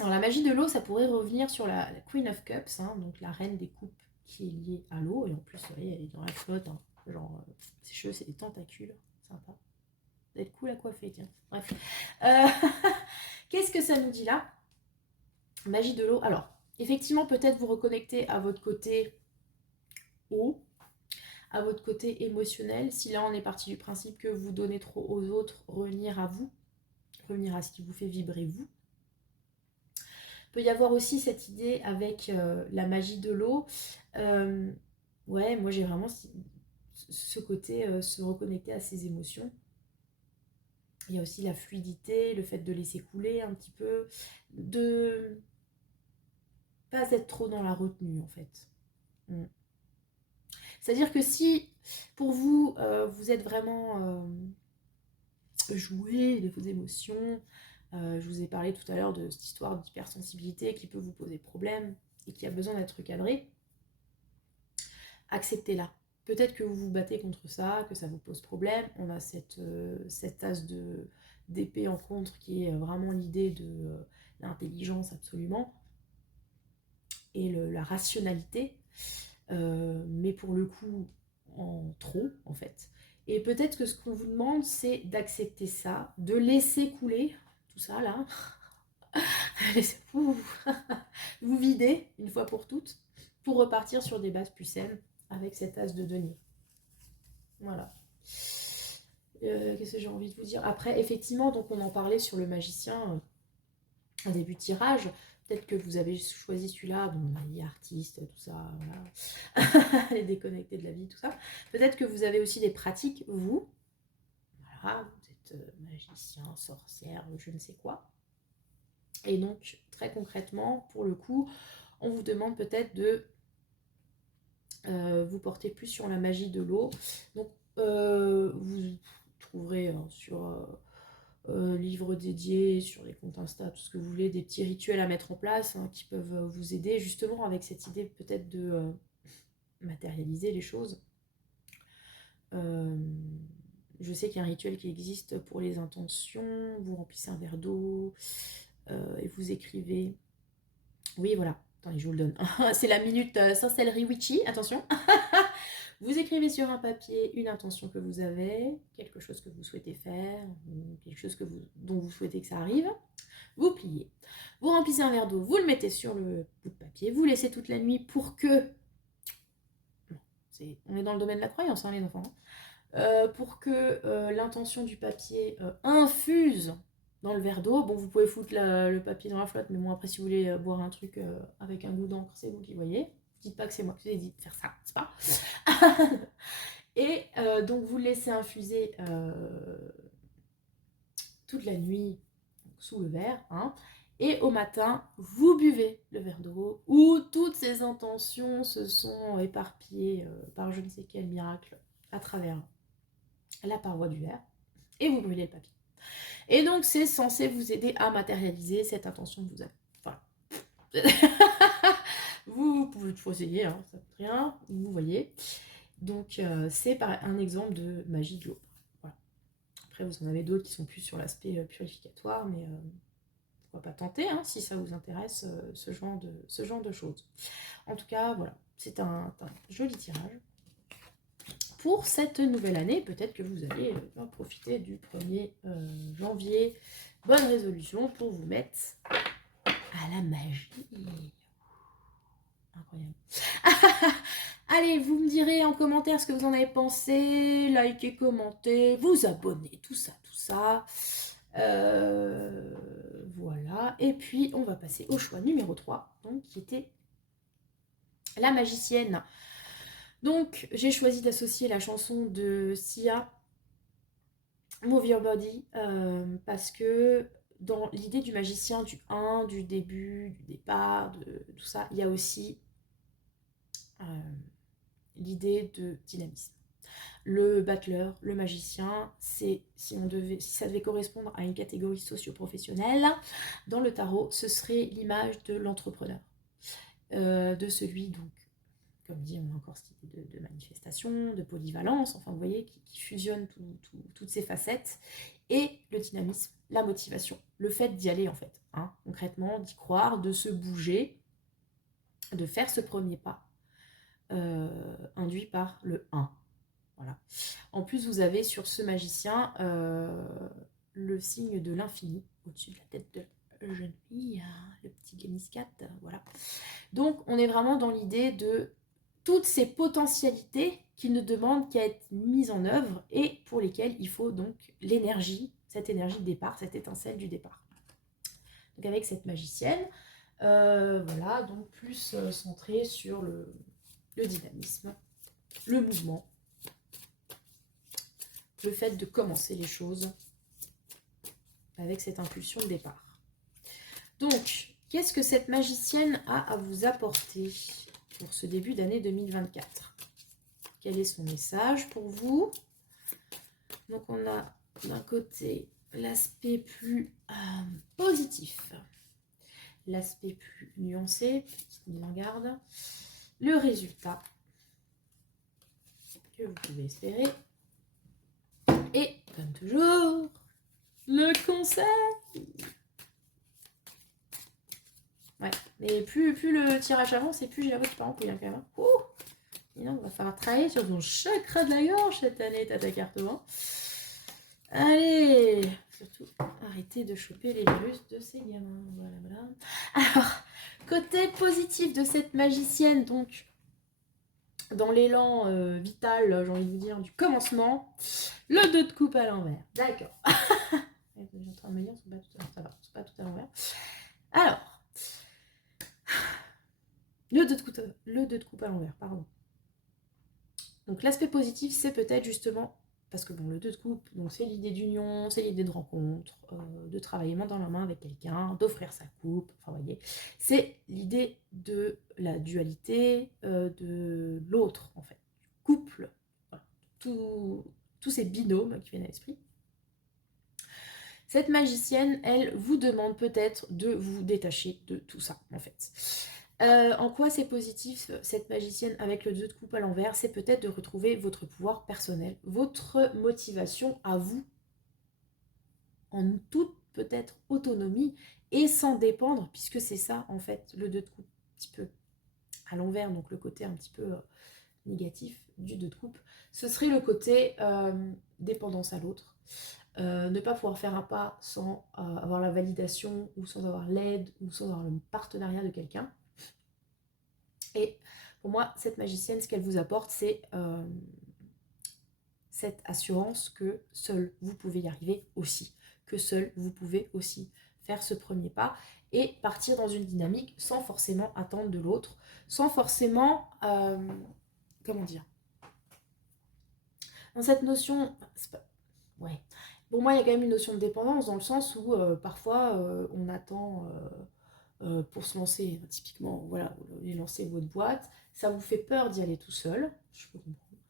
Alors, la magie de l'eau, ça pourrait revenir sur la Queen of Cups, hein, donc la reine des coupes qui est liée à l'eau. Et en plus, vous voyez, elle est dans la flotte. Hein. Genre, ses cheveux, c'est des tentacules. Sympa. Ça va être cool à coiffer, tiens. Bref. Euh, Qu'est-ce que ça nous dit là? Magie de l'eau. Alors, effectivement, peut-être vous reconnecter à votre côté eau, à votre côté émotionnel. Si là, on est parti du principe que vous donnez trop aux autres, revenir à vous, revenir à ce qui vous fait vibrer vous. Il peut y avoir aussi cette idée avec la magie de l'eau. Ouais, moi j'ai vraiment ce côté se reconnecter à ses émotions. Il y a aussi la fluidité, le fait de laisser couler un petit peu, de pas être trop dans la retenue en fait. C'est-à-dire que si pour vous, vous êtes vraiment joué de vos émotions, je vous ai parlé tout à l'heure de cette histoire d'hypersensibilité qui peut vous poser problème et qui a besoin d'être cadrée, acceptez-la. Peut-être que vous vous battez contre ça, que ça vous pose problème. On a cette as d'épée en contre qui est vraiment l'idée de l'intelligence absolument et la rationalité, mais pour le coup en trop en fait. Et peut-être que ce qu'on vous demande, c'est d'accepter ça, de laisser couler tout ça là, vous vider une fois pour toutes, pour repartir sur des bases plus saines avec cet as de denier. Voilà. Qu'est-ce que j'ai envie de vous dire? Après, effectivement, donc on en parlait sur le magicien en début de tirage. Peut-être que vous avez choisi celui-là, bon, on a dit artiste, tout ça, voilà. Les déconnectés de la vie, tout ça. Peut-être que vous avez aussi des pratiques, vous. Voilà, vous êtes magicien, sorcière, je ne sais quoi. Et donc, très concrètement, pour le coup, on vous demande peut-être de vous porter plus sur la magie de l'eau. Donc, vous trouverez sur livres dédiés, sur les comptes Insta, tout ce que vous voulez, des petits rituels à mettre en place hein, qui peuvent vous aider justement avec cette idée peut-être de matérialiser les choses. Je sais qu'il y a un rituel qui existe pour les intentions. Vous remplissez un verre d'eau et vous écrivez. Oui, voilà. Attendez, je vous le donne. C'est la minute sorcellerie witchy. Attention. Vous écrivez sur un papier une intention que vous avez, quelque chose que vous souhaitez faire, quelque chose dont vous souhaitez que ça arrive. Vous pliez. Vous remplissez un verre d'eau, vous le mettez sur le bout de papier, vous laissez toute la nuit pour que... On est dans le domaine de la croyance, hein, les enfants. Pour que l'intention du papier infuse dans le verre d'eau. Bon, vous pouvez foutre le papier dans la flotte, mais bon, après, si vous voulez boire un truc avec un goût d'encre, c'est vous qui voyez. Dites pas que c'est moi qui vous ai dit de faire ça, c'est pas. Et donc, vous le laissez infuser toute la nuit sous le verre. Hein, Et au matin, vous buvez le verre d'eau où toutes ces intentions se sont éparpillées par je ne sais quel miracle à travers la paroi du verre. Et vous brûlez le papier. Et donc, c'est censé vous aider à matérialiser cette intention que vous avez. Voilà. Vous pouvez toujours essayer, hein, ça ne coûte rien, vous voyez. Donc, c'est un exemple de magie de l'eau. Voilà. Après, vous en avez d'autres qui sont plus sur l'aspect purificatoire, mais pourquoi pas tenter, hein, si ça vous intéresse, ce genre de choses. En tout cas, voilà, c'est un joli tirage. Pour cette nouvelle année, peut-être que vous allez profiter du 1er janvier. Bonne résolution pour vous mettre à la magie. Incroyable. Allez, vous me direz en commentaire ce que vous en avez pensé. Likez, commentez, vous abonnez, tout ça, tout ça. Voilà. Et puis, on va passer au choix numéro 3, donc, qui était la magicienne. Donc, j'ai choisi d'associer la chanson de Sia, Move Your Body, parce que dans l'idée du magicien, du 1, du début, du départ, de tout ça, il y a aussi l'idée de dynamisme. Le battleur, le magicien, c'est, si ça devait correspondre à une catégorie socio-professionnelle, dans le tarot, ce serait l'image de l'entrepreneur, de celui, donc, comme dit, on a encore cette idée de manifestation, de polyvalence, enfin vous voyez, qui fusionne toutes ces facettes, et le dynamisme, la motivation, le fait d'y aller en fait, hein, concrètement, d'y croire, de se bouger, de faire ce premier pas, induit par le 1. Voilà. En plus, vous avez sur ce magicien le signe de l'infini au-dessus de la tête de la jeune fille, le petit Génis 4, voilà. Donc, on est vraiment dans l'idée de toutes ces potentialités qui ne demandent qu'à être mises en œuvre et pour lesquelles il faut donc l'énergie, cette énergie de départ, cette étincelle du départ. Donc, avec cette magicienne, voilà, donc plus centré sur le dynamisme, le mouvement, le fait de commencer les choses avec cette impulsion de départ. Donc, qu'est-ce que cette magicienne a à vous apporter pour ce début d'année 2024? Quel est son message pour vous? Donc, on a d'un côté l'aspect plus positif, l'aspect plus nuancé, petite mise en garde, le résultat que vous pouvez espérer, et comme toujours, le conseil. Ouais, mais plus le tirage avance et plus j'ai la voix qui part en couille, hein, quand même. Et là, on va falloir travailler sur ton chakra de la gorge cette année, Tata Carto. Allez, surtout arrêtez de choper les virus de ces gamins. Voilà, voilà. Alors, côté positif de cette magicienne, donc, dans l'élan vital, j'ai envie de vous dire, du commencement, le 2 de coupe à l'envers. D'accord. Je suis en train de me dire, c'est pas tout à l'envers. Alors, le 2 de coupe à l'envers, pardon. Donc l'aspect positif, c'est peut-être justement, parce que bon, le 2 de coupe, donc c'est l'idée d'union, c'est l'idée de rencontre, de travailler main dans la main avec quelqu'un, d'offrir sa coupe, enfin vous voyez, c'est l'idée de la dualité, de l'autre en fait, du couple, voilà. Tous ces binômes qui viennent à l'esprit. Cette magicienne, elle, vous demande peut-être de vous détacher de tout ça, en fait. En quoi c'est positif, cette magicienne, avec le 2 de coupe à l'envers? C'est peut-être de retrouver votre pouvoir personnel, votre motivation à vous, en toute peut-être autonomie, et sans dépendre, puisque c'est ça, en fait, le 2 de coupe, un petit peu à l'envers, donc le côté un petit peu négatif du 2 de coupe, ce serait le côté dépendance à l'autre. Ne pas pouvoir faire un pas sans avoir la validation ou sans avoir l'aide ou sans avoir le partenariat de quelqu'un. Et pour moi, cette magicienne, ce qu'elle vous apporte, c'est cette assurance que seul vous pouvez y arriver aussi, que seul vous pouvez aussi faire ce premier pas et partir dans une dynamique sans forcément attendre de l'autre, sans forcément, comment dire, dans cette notion, ouais, Bon, moi, il y a quand même une notion de dépendance dans le sens où parfois on attend pour se lancer, typiquement, voilà, vous voulez lancer votre boîte, ça vous fait peur d'y aller tout seul, je peux comprendre.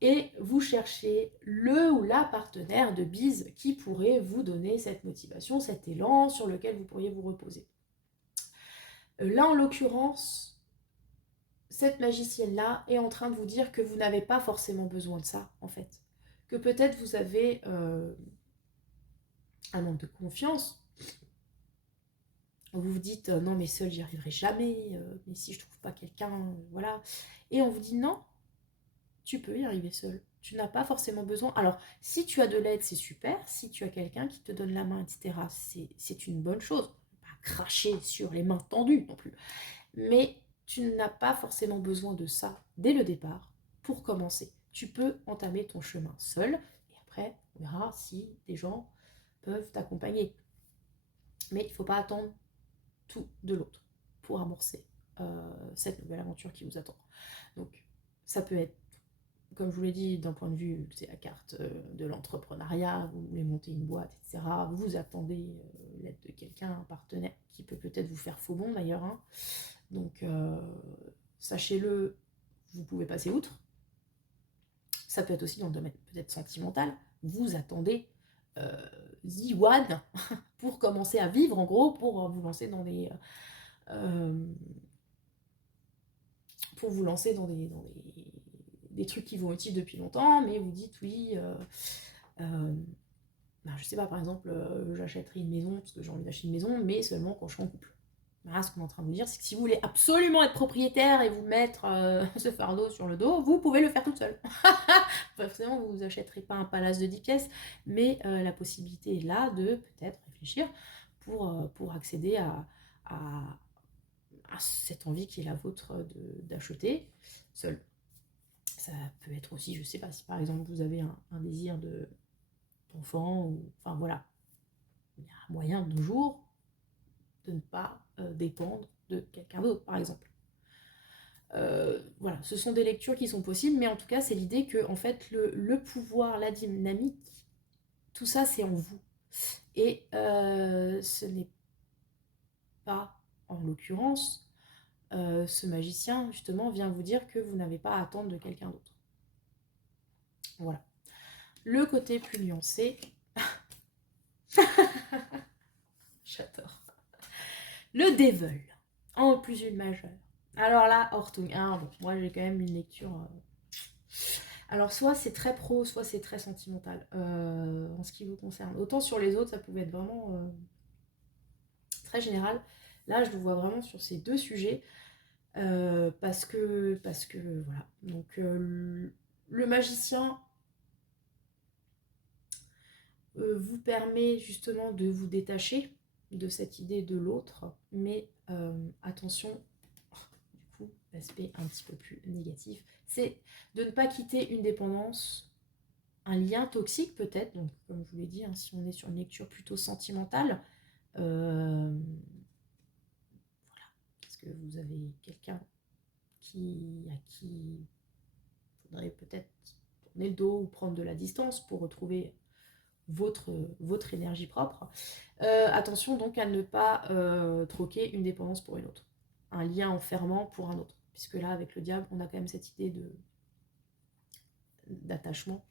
Et vous cherchez le ou la partenaire de bise qui pourrait vous donner cette motivation, cet élan sur lequel vous pourriez vous reposer. Là, en l'occurrence, cette magicienne-là est en train de vous dire que vous n'avez pas forcément besoin de ça, en fait. Que peut-être vous avez un manque de confiance. Vous vous dites non mais seul j'y arriverai jamais, mais si je trouve pas quelqu'un, voilà. Et on vous dit non, tu peux y arriver seul. Tu n'as pas forcément besoin. Alors, si tu as de l'aide, c'est super. Si tu as quelqu'un qui te donne la main, etc., c'est une bonne chose. Pas cracher sur les mains tendues non plus. Mais tu n'as pas forcément besoin de ça dès le départ pour commencer. Tu peux entamer ton chemin seul. Et après, on verra si des gens peuvent t'accompagner. Mais il ne faut pas attendre tout de l'autre pour amorcer cette nouvelle aventure qui vous attend. Donc, ça peut être comme je vous l'ai dit, d'un point de vue, c'est la carte de l'entrepreneuriat, vous voulez monter une boîte, etc. Vous attendez l'aide de quelqu'un, un partenaire, qui peut peut-être vous faire faux bond d'ailleurs. Hein. Donc, sachez-le, vous pouvez passer outre. Ça peut être aussi dans le domaine peut-être sentimental. Vous attendez The One pour commencer à vivre, en gros, pour vous lancer dans des... pour vous lancer dans des trucs qui vont utile depuis longtemps, mais vous dites oui, ben, je sais pas, par exemple, j'achèterai une maison parce que j'ai envie d'acheter une maison, mais seulement quand je suis en couple. Voilà, ce qu'on est en train de vous dire, c'est que si vous voulez absolument être propriétaire et vous mettre ce fardeau sur le dos, vous pouvez le faire toute seule. Forcément, vous n'achèterez pas un palace de 10 pièces, mais la possibilité est là de peut-être réfléchir pour accéder à cette envie qui est la vôtre d'acheter seul. Ça peut être aussi, je sais pas, si par exemple vous avez un désir d'enfant, ou enfin voilà, il y a un moyen de nos jours de ne pas dépendre de quelqu'un d'autre, par exemple. Voilà, ce sont des lectures qui sont possibles, mais en tout cas, c'est l'idée que en fait, le pouvoir, la dynamique, tout ça, c'est en vous. Et ce n'est pas, en l'occurrence, ce magicien, justement, vient vous dire que vous n'avez pas à attendre de quelqu'un d'autre. Voilà. Le côté plus nuancé. J'adore. Le Devil, en plus une majeure. Alors là, Hortung, hein, bon, moi j'ai quand même une lecture. Alors soit c'est très pro, soit c'est très sentimental en ce qui vous concerne. Autant sur les autres, ça pouvait être vraiment très général. Là, je le vois vraiment sur ces deux sujets parce que voilà. Donc le magicien vous permet justement de vous détacher de cette idée de l'autre, mais attention, du coup, l'aspect un petit peu plus négatif, c'est de ne pas quitter une dépendance, un lien toxique peut-être, donc comme je vous l'ai dit, hein, si on est sur une lecture plutôt sentimentale, voilà, parce que vous avez quelqu'un à qui il faudrait peut-être tourner le dos ou prendre de la distance pour retrouver votre énergie propre. Attention donc à ne pas troquer une dépendance pour une autre, un lien enfermant pour un autre, puisque là avec le diable on a quand même cette idée d'attachement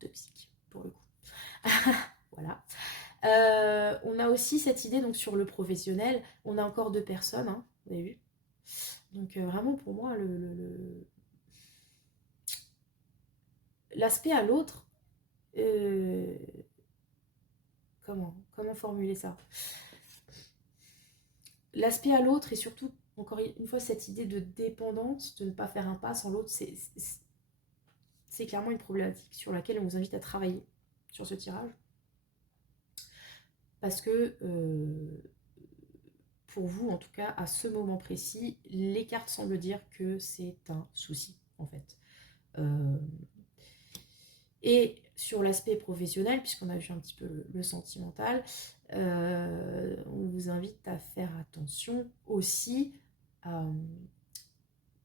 toxique pour le coup. Voilà. On a aussi cette idée donc sur le professionnel, on a encore deux personnes, hein, vous avez vu. Donc vraiment pour moi l'aspect à l'autre, euh, comment formuler ça? L'aspect à l'autre et surtout, encore une fois, cette idée de dépendance, de ne pas faire un pas sans l'autre, c'est clairement une problématique sur laquelle on vous invite à travailler sur ce tirage. Parce que, pour vous, en tout cas, à ce moment précis, les cartes semblent dire que c'est un souci, en fait. Et sur l'aspect professionnel, puisqu'on a vu un petit peu le sentimental, on vous invite à faire attention aussi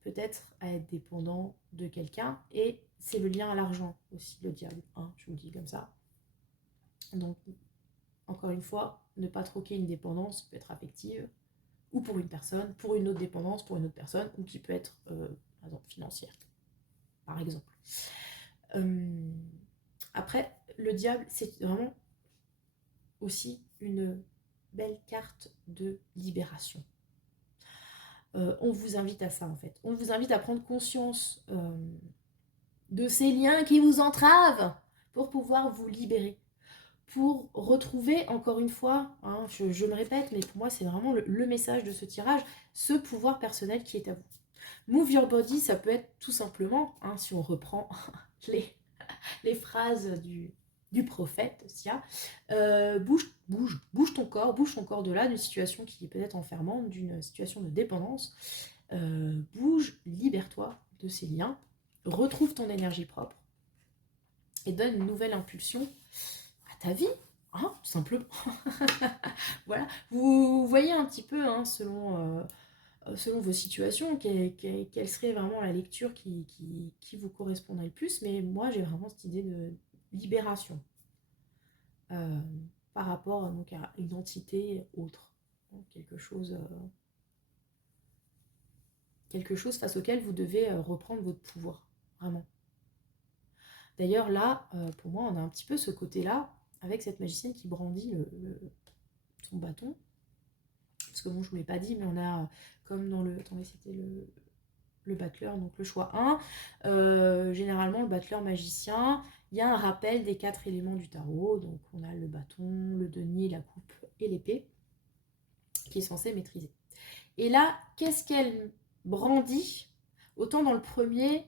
peut-être à être dépendant de quelqu'un. Et c'est le lien à l'argent aussi, le diable, hein, je vous le dis comme ça. Donc, encore une fois, ne pas troquer une dépendance qui peut être affective, ou pour une personne, pour une autre dépendance, pour une autre personne, ou qui peut être, par exemple, financière, par exemple. Après, le diable, c'est vraiment aussi une belle carte de libération. On vous invite à ça, en fait. On vous invite à prendre conscience de ces liens qui vous entravent pour pouvoir vous libérer. Pour retrouver, encore une fois, hein, je me répète, mais pour moi, c'est vraiment le message de ce tirage, ce pouvoir personnel qui est à vous. Move your body, ça peut être tout simplement, hein, si on reprend les phrases du prophète, Sia, bouge ton corps de là, d'une situation qui est peut-être enfermante, d'une situation de dépendance. Bouge, libère-toi de ces liens, retrouve ton énergie propre et donne une nouvelle impulsion à ta vie, hein, tout simplement. Voilà, vous voyez un petit peu, hein, selon vos situations, quelle serait vraiment la lecture qui vous correspondrait le plus. Mais moi, j'ai vraiment cette idée de libération par rapport donc, à une entité autre. Donc, quelque chose face auquel vous devez reprendre votre pouvoir, vraiment. D'ailleurs, là, pour moi, on a un petit peu ce côté-là, avec cette magicienne qui brandit son bâton. Parce que bon, je ne vous l'ai pas dit, mais on a, comme dans le... Attendez, c'était le battleur, donc le choix 1. Généralement, le battleur magicien, il y a un rappel des 4 éléments du tarot. Donc, on a le bâton, le denier, la coupe et l'épée, qui est censé maîtriser. Et là, qu'est-ce qu'elle brandit? Autant dans le premier,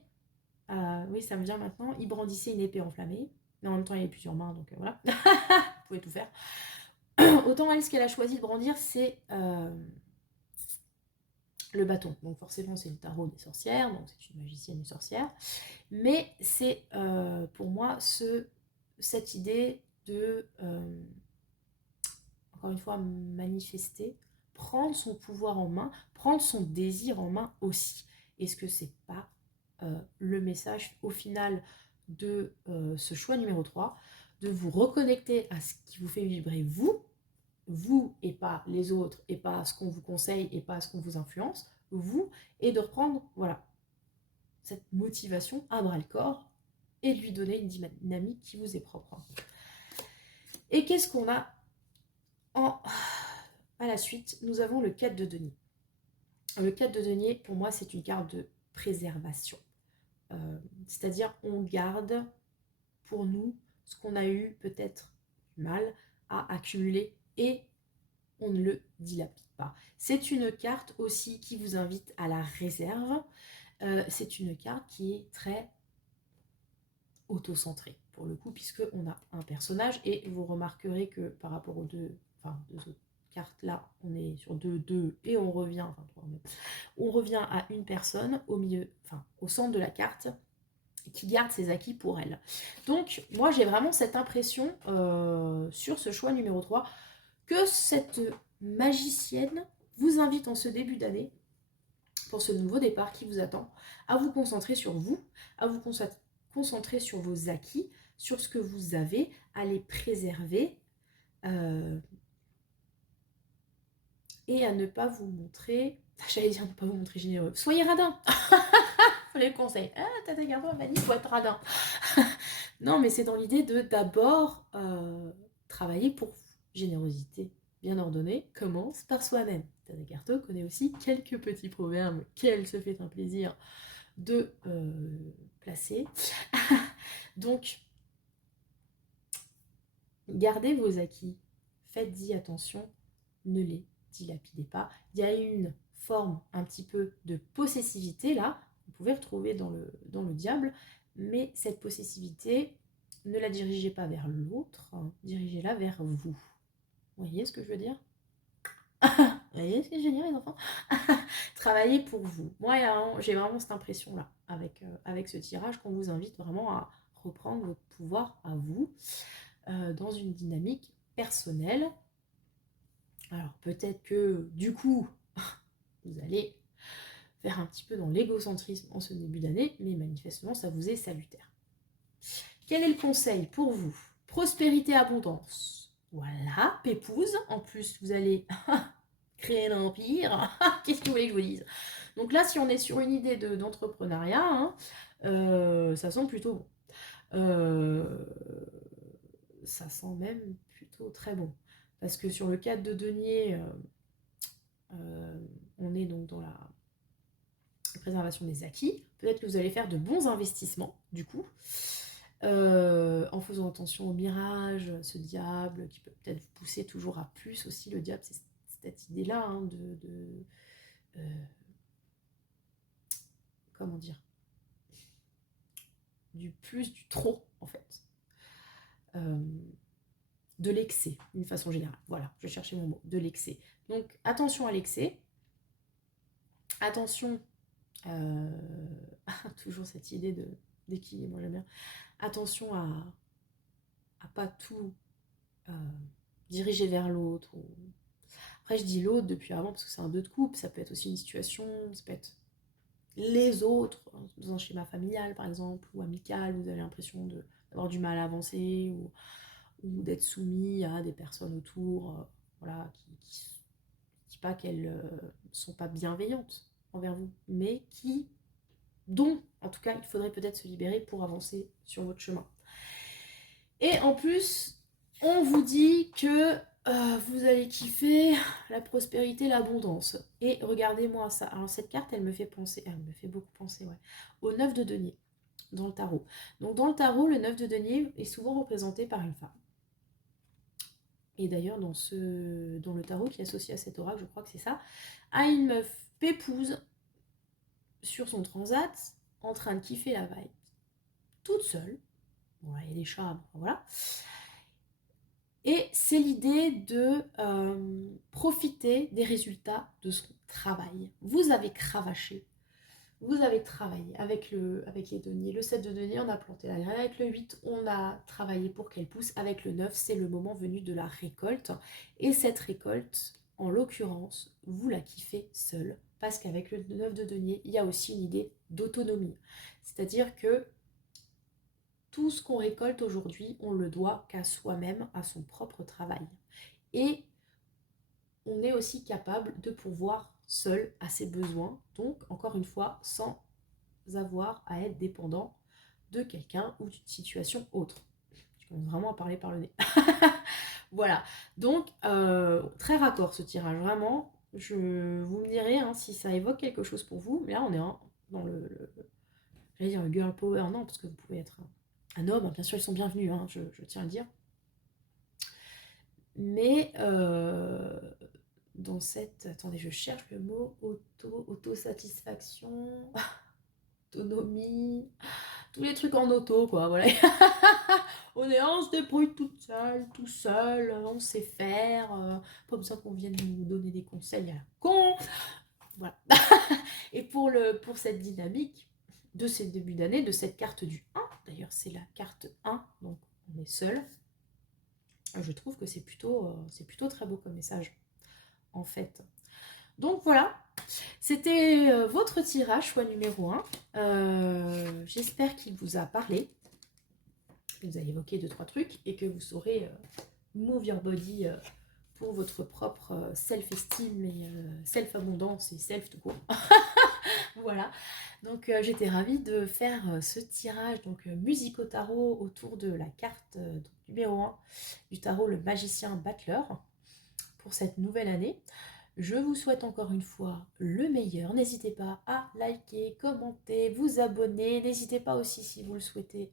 oui, ça me vient maintenant, il brandissait une épée enflammée. Mais en même temps, il y avait plusieurs mains, donc voilà. Vous pouvez tout faire. Autant elle, ce qu'elle a choisi de brandir, c'est le bâton. Donc forcément, c'est le tarot des sorcières, donc c'est une magicienne et sorcière. Mais c'est pour moi cette idée de, encore une fois, manifester, prendre son pouvoir en main, prendre son désir en main aussi. Est-ce que c'est pas le message au final de ce choix numéro 3, de vous reconnecter à ce qui vous fait vibrer vous et pas les autres, et pas ce qu'on vous conseille, et pas ce qu'on vous influence, vous, et de reprendre, voilà, cette motivation à bras le corps, et de lui donner une dynamique qui vous est propre. Et qu'est-ce qu'on a à la suite? Nous avons le 4 de denier. Le 4 de denier, pour moi, c'est une carte de préservation. C'est-à-dire, on garde pour nous ce qu'on a eu peut-être du mal à accumuler et on ne le dilapide pas. C'est une carte aussi qui vous invite à la réserve. C'est une carte qui est très auto-centrée pour le coup, puisqu'on a un personnage et vous remarquerez que par rapport aux deux autres cartes là, on est sur 2 et on revient, on revient à une personne au milieu, au centre de la carte, qui garde ses acquis pour elle. Donc moi j'ai vraiment cette impression sur ce choix numéro 3 que cette magicienne vous invite en ce début d'année, pour ce nouveau départ qui vous attend, à vous concentrer sur vous, à vous concentrer sur vos acquis, sur ce que vous avez, à les préserver et à ne pas vous montrer, j'allais dire ne pas vous montrer généreux, soyez radin. Les conseils. Ah, Tata Gardon m'a dit, il faut être radin. Non, mais c'est dans l'idée de d'abord travailler pour vous. Générosité bien ordonnée commence par soi-même. Tata Gardon connaît aussi quelques petits proverbes qu'elle se fait un plaisir de placer. Donc, gardez vos acquis. Faites-y attention. Ne les dilapidez pas. Il y a une forme un petit peu de possessivité là. Vous pouvez retrouver dans le diable, mais cette possessivité, ne la dirigez pas vers l'autre, hein, dirigez-la vers vous. Vous voyez ce que je veux dire? Vous voyez ce que je veux dire, les enfants? Travaillez pour vous. Moi, j'ai vraiment cette impression-là, avec ce tirage, qu'on vous invite vraiment à reprendre votre pouvoir à vous, dans une dynamique personnelle. Alors, peut-être que, du coup, vous allez faire un petit peu dans l'égocentrisme en ce début d'année, mais manifestement, ça vous est salutaire. Quel est le conseil pour vous? Prospérité, abondance. Voilà, pépouze. En plus, vous allez créer un empire. Qu'est-ce que vous voulez que je vous dise? Donc là, si on est sur une idée d'entrepreneuriat, hein, ça sent plutôt bon. Ça sent même plutôt très bon. Parce que sur le cadre de denier, on est donc dans la préservation des acquis. Peut-être que vous allez faire de bons investissements, du coup, en faisant attention au mirage, ce diable qui peut peut-être vous pousser toujours à plus aussi. Le diable, c'est cette idée-là hein, comment dire, du plus, du trop, en fait. De l'excès, d'une façon générale. Voilà, je cherchais mon mot, de l'excès. Donc, attention à l'excès. Attention, toujours cette idée d'équilibre, moi j'aime bien. Attention à pas tout diriger vers l'autre. Après, je dis l'autre depuis avant parce que c'est un 2 de coupe. Ça peut être aussi une situation, ça peut être les autres, dans un schéma familial par exemple, ou amical, où vous avez l'impression d'avoir du mal à avancer, ou d'être soumis à des personnes autour voilà, qui pas qu'elles sont pas bienveillantes envers vous, mais dont, en tout cas, il faudrait peut-être se libérer pour avancer sur votre chemin. Et en plus, on vous dit que vous allez kiffer la prospérité, l'abondance. Et regardez-moi ça. Alors cette carte, elle me fait beaucoup penser, ouais, au 9 de denier dans le tarot. Donc dans le tarot, le 9 de denier est souvent représenté par une femme. Et d'ailleurs, dans le tarot qui est associé à cet oracle, je crois que c'est ça, a une meuf pépouse sur son transat, en train de kiffer la vibe, toute seule. Bon, il y a des chats, voilà. Et c'est l'idée de profiter des résultats de son travail. Vous avez cravaché, vous avez travaillé avec les deniers. Le 7 de denier, on a planté la graine. Avec le 8, on a travaillé pour qu'elle pousse. Avec le 9, c'est le moment venu de la récolte. Et cette récolte, en l'occurrence, vous la kiffez seule. Parce qu'avec le 9 de denier, il y a aussi une idée d'autonomie. C'est-à-dire que tout ce qu'on récolte aujourd'hui, on le doit qu'à soi-même, à son propre travail. Et on est aussi capable de pourvoir seul à ses besoins, donc encore une fois, sans avoir à être dépendant de quelqu'un ou d'une situation autre. Je commence vraiment à parler par le nez. Voilà, donc très raccord ce tirage, vraiment. Vous me direz hein, si ça évoque quelque chose pour vous, mais là on est dans j'allais dire le girl power, non, parce que vous pouvez être un homme, bien sûr ils sont bienvenus, hein, je tiens à le dire. Mais dans cette... Attendez, je cherche le mot autosatisfaction, autonomie, tous les trucs en auto, quoi, voilà. On se débrouille toute seule, tout seul, on sait faire, pas besoin qu'on vienne nous donner des conseils à la con. Voilà. Et pour cette dynamique de ces débuts d'année, de cette carte du 1, d'ailleurs c'est la carte 1, donc on est seul, je trouve que c'est plutôt très beau comme message, en fait. Donc voilà, c'était votre tirage, choix numéro 1. J'espère qu'il vous a parlé, que vous avez évoqué 2-3 trucs, et que vous saurez move your body pour votre propre self-esteem et self-abondance et self-tout court. Voilà, donc j'étais ravie de faire ce tirage, donc musique au tarot autour de la carte numéro 1 du tarot, le magicien battleur, pour cette nouvelle année. Je vous souhaite encore une fois le meilleur. N'hésitez pas à liker, commenter, vous abonner. N'hésitez pas aussi, si vous le souhaitez,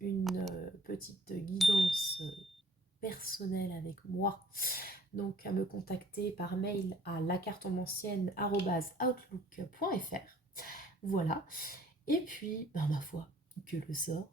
une petite guidance personnelle avec moi. Donc à me contacter par mail à lacartenancienne@outlook.fr. Voilà. Et puis, ma foi, que le sort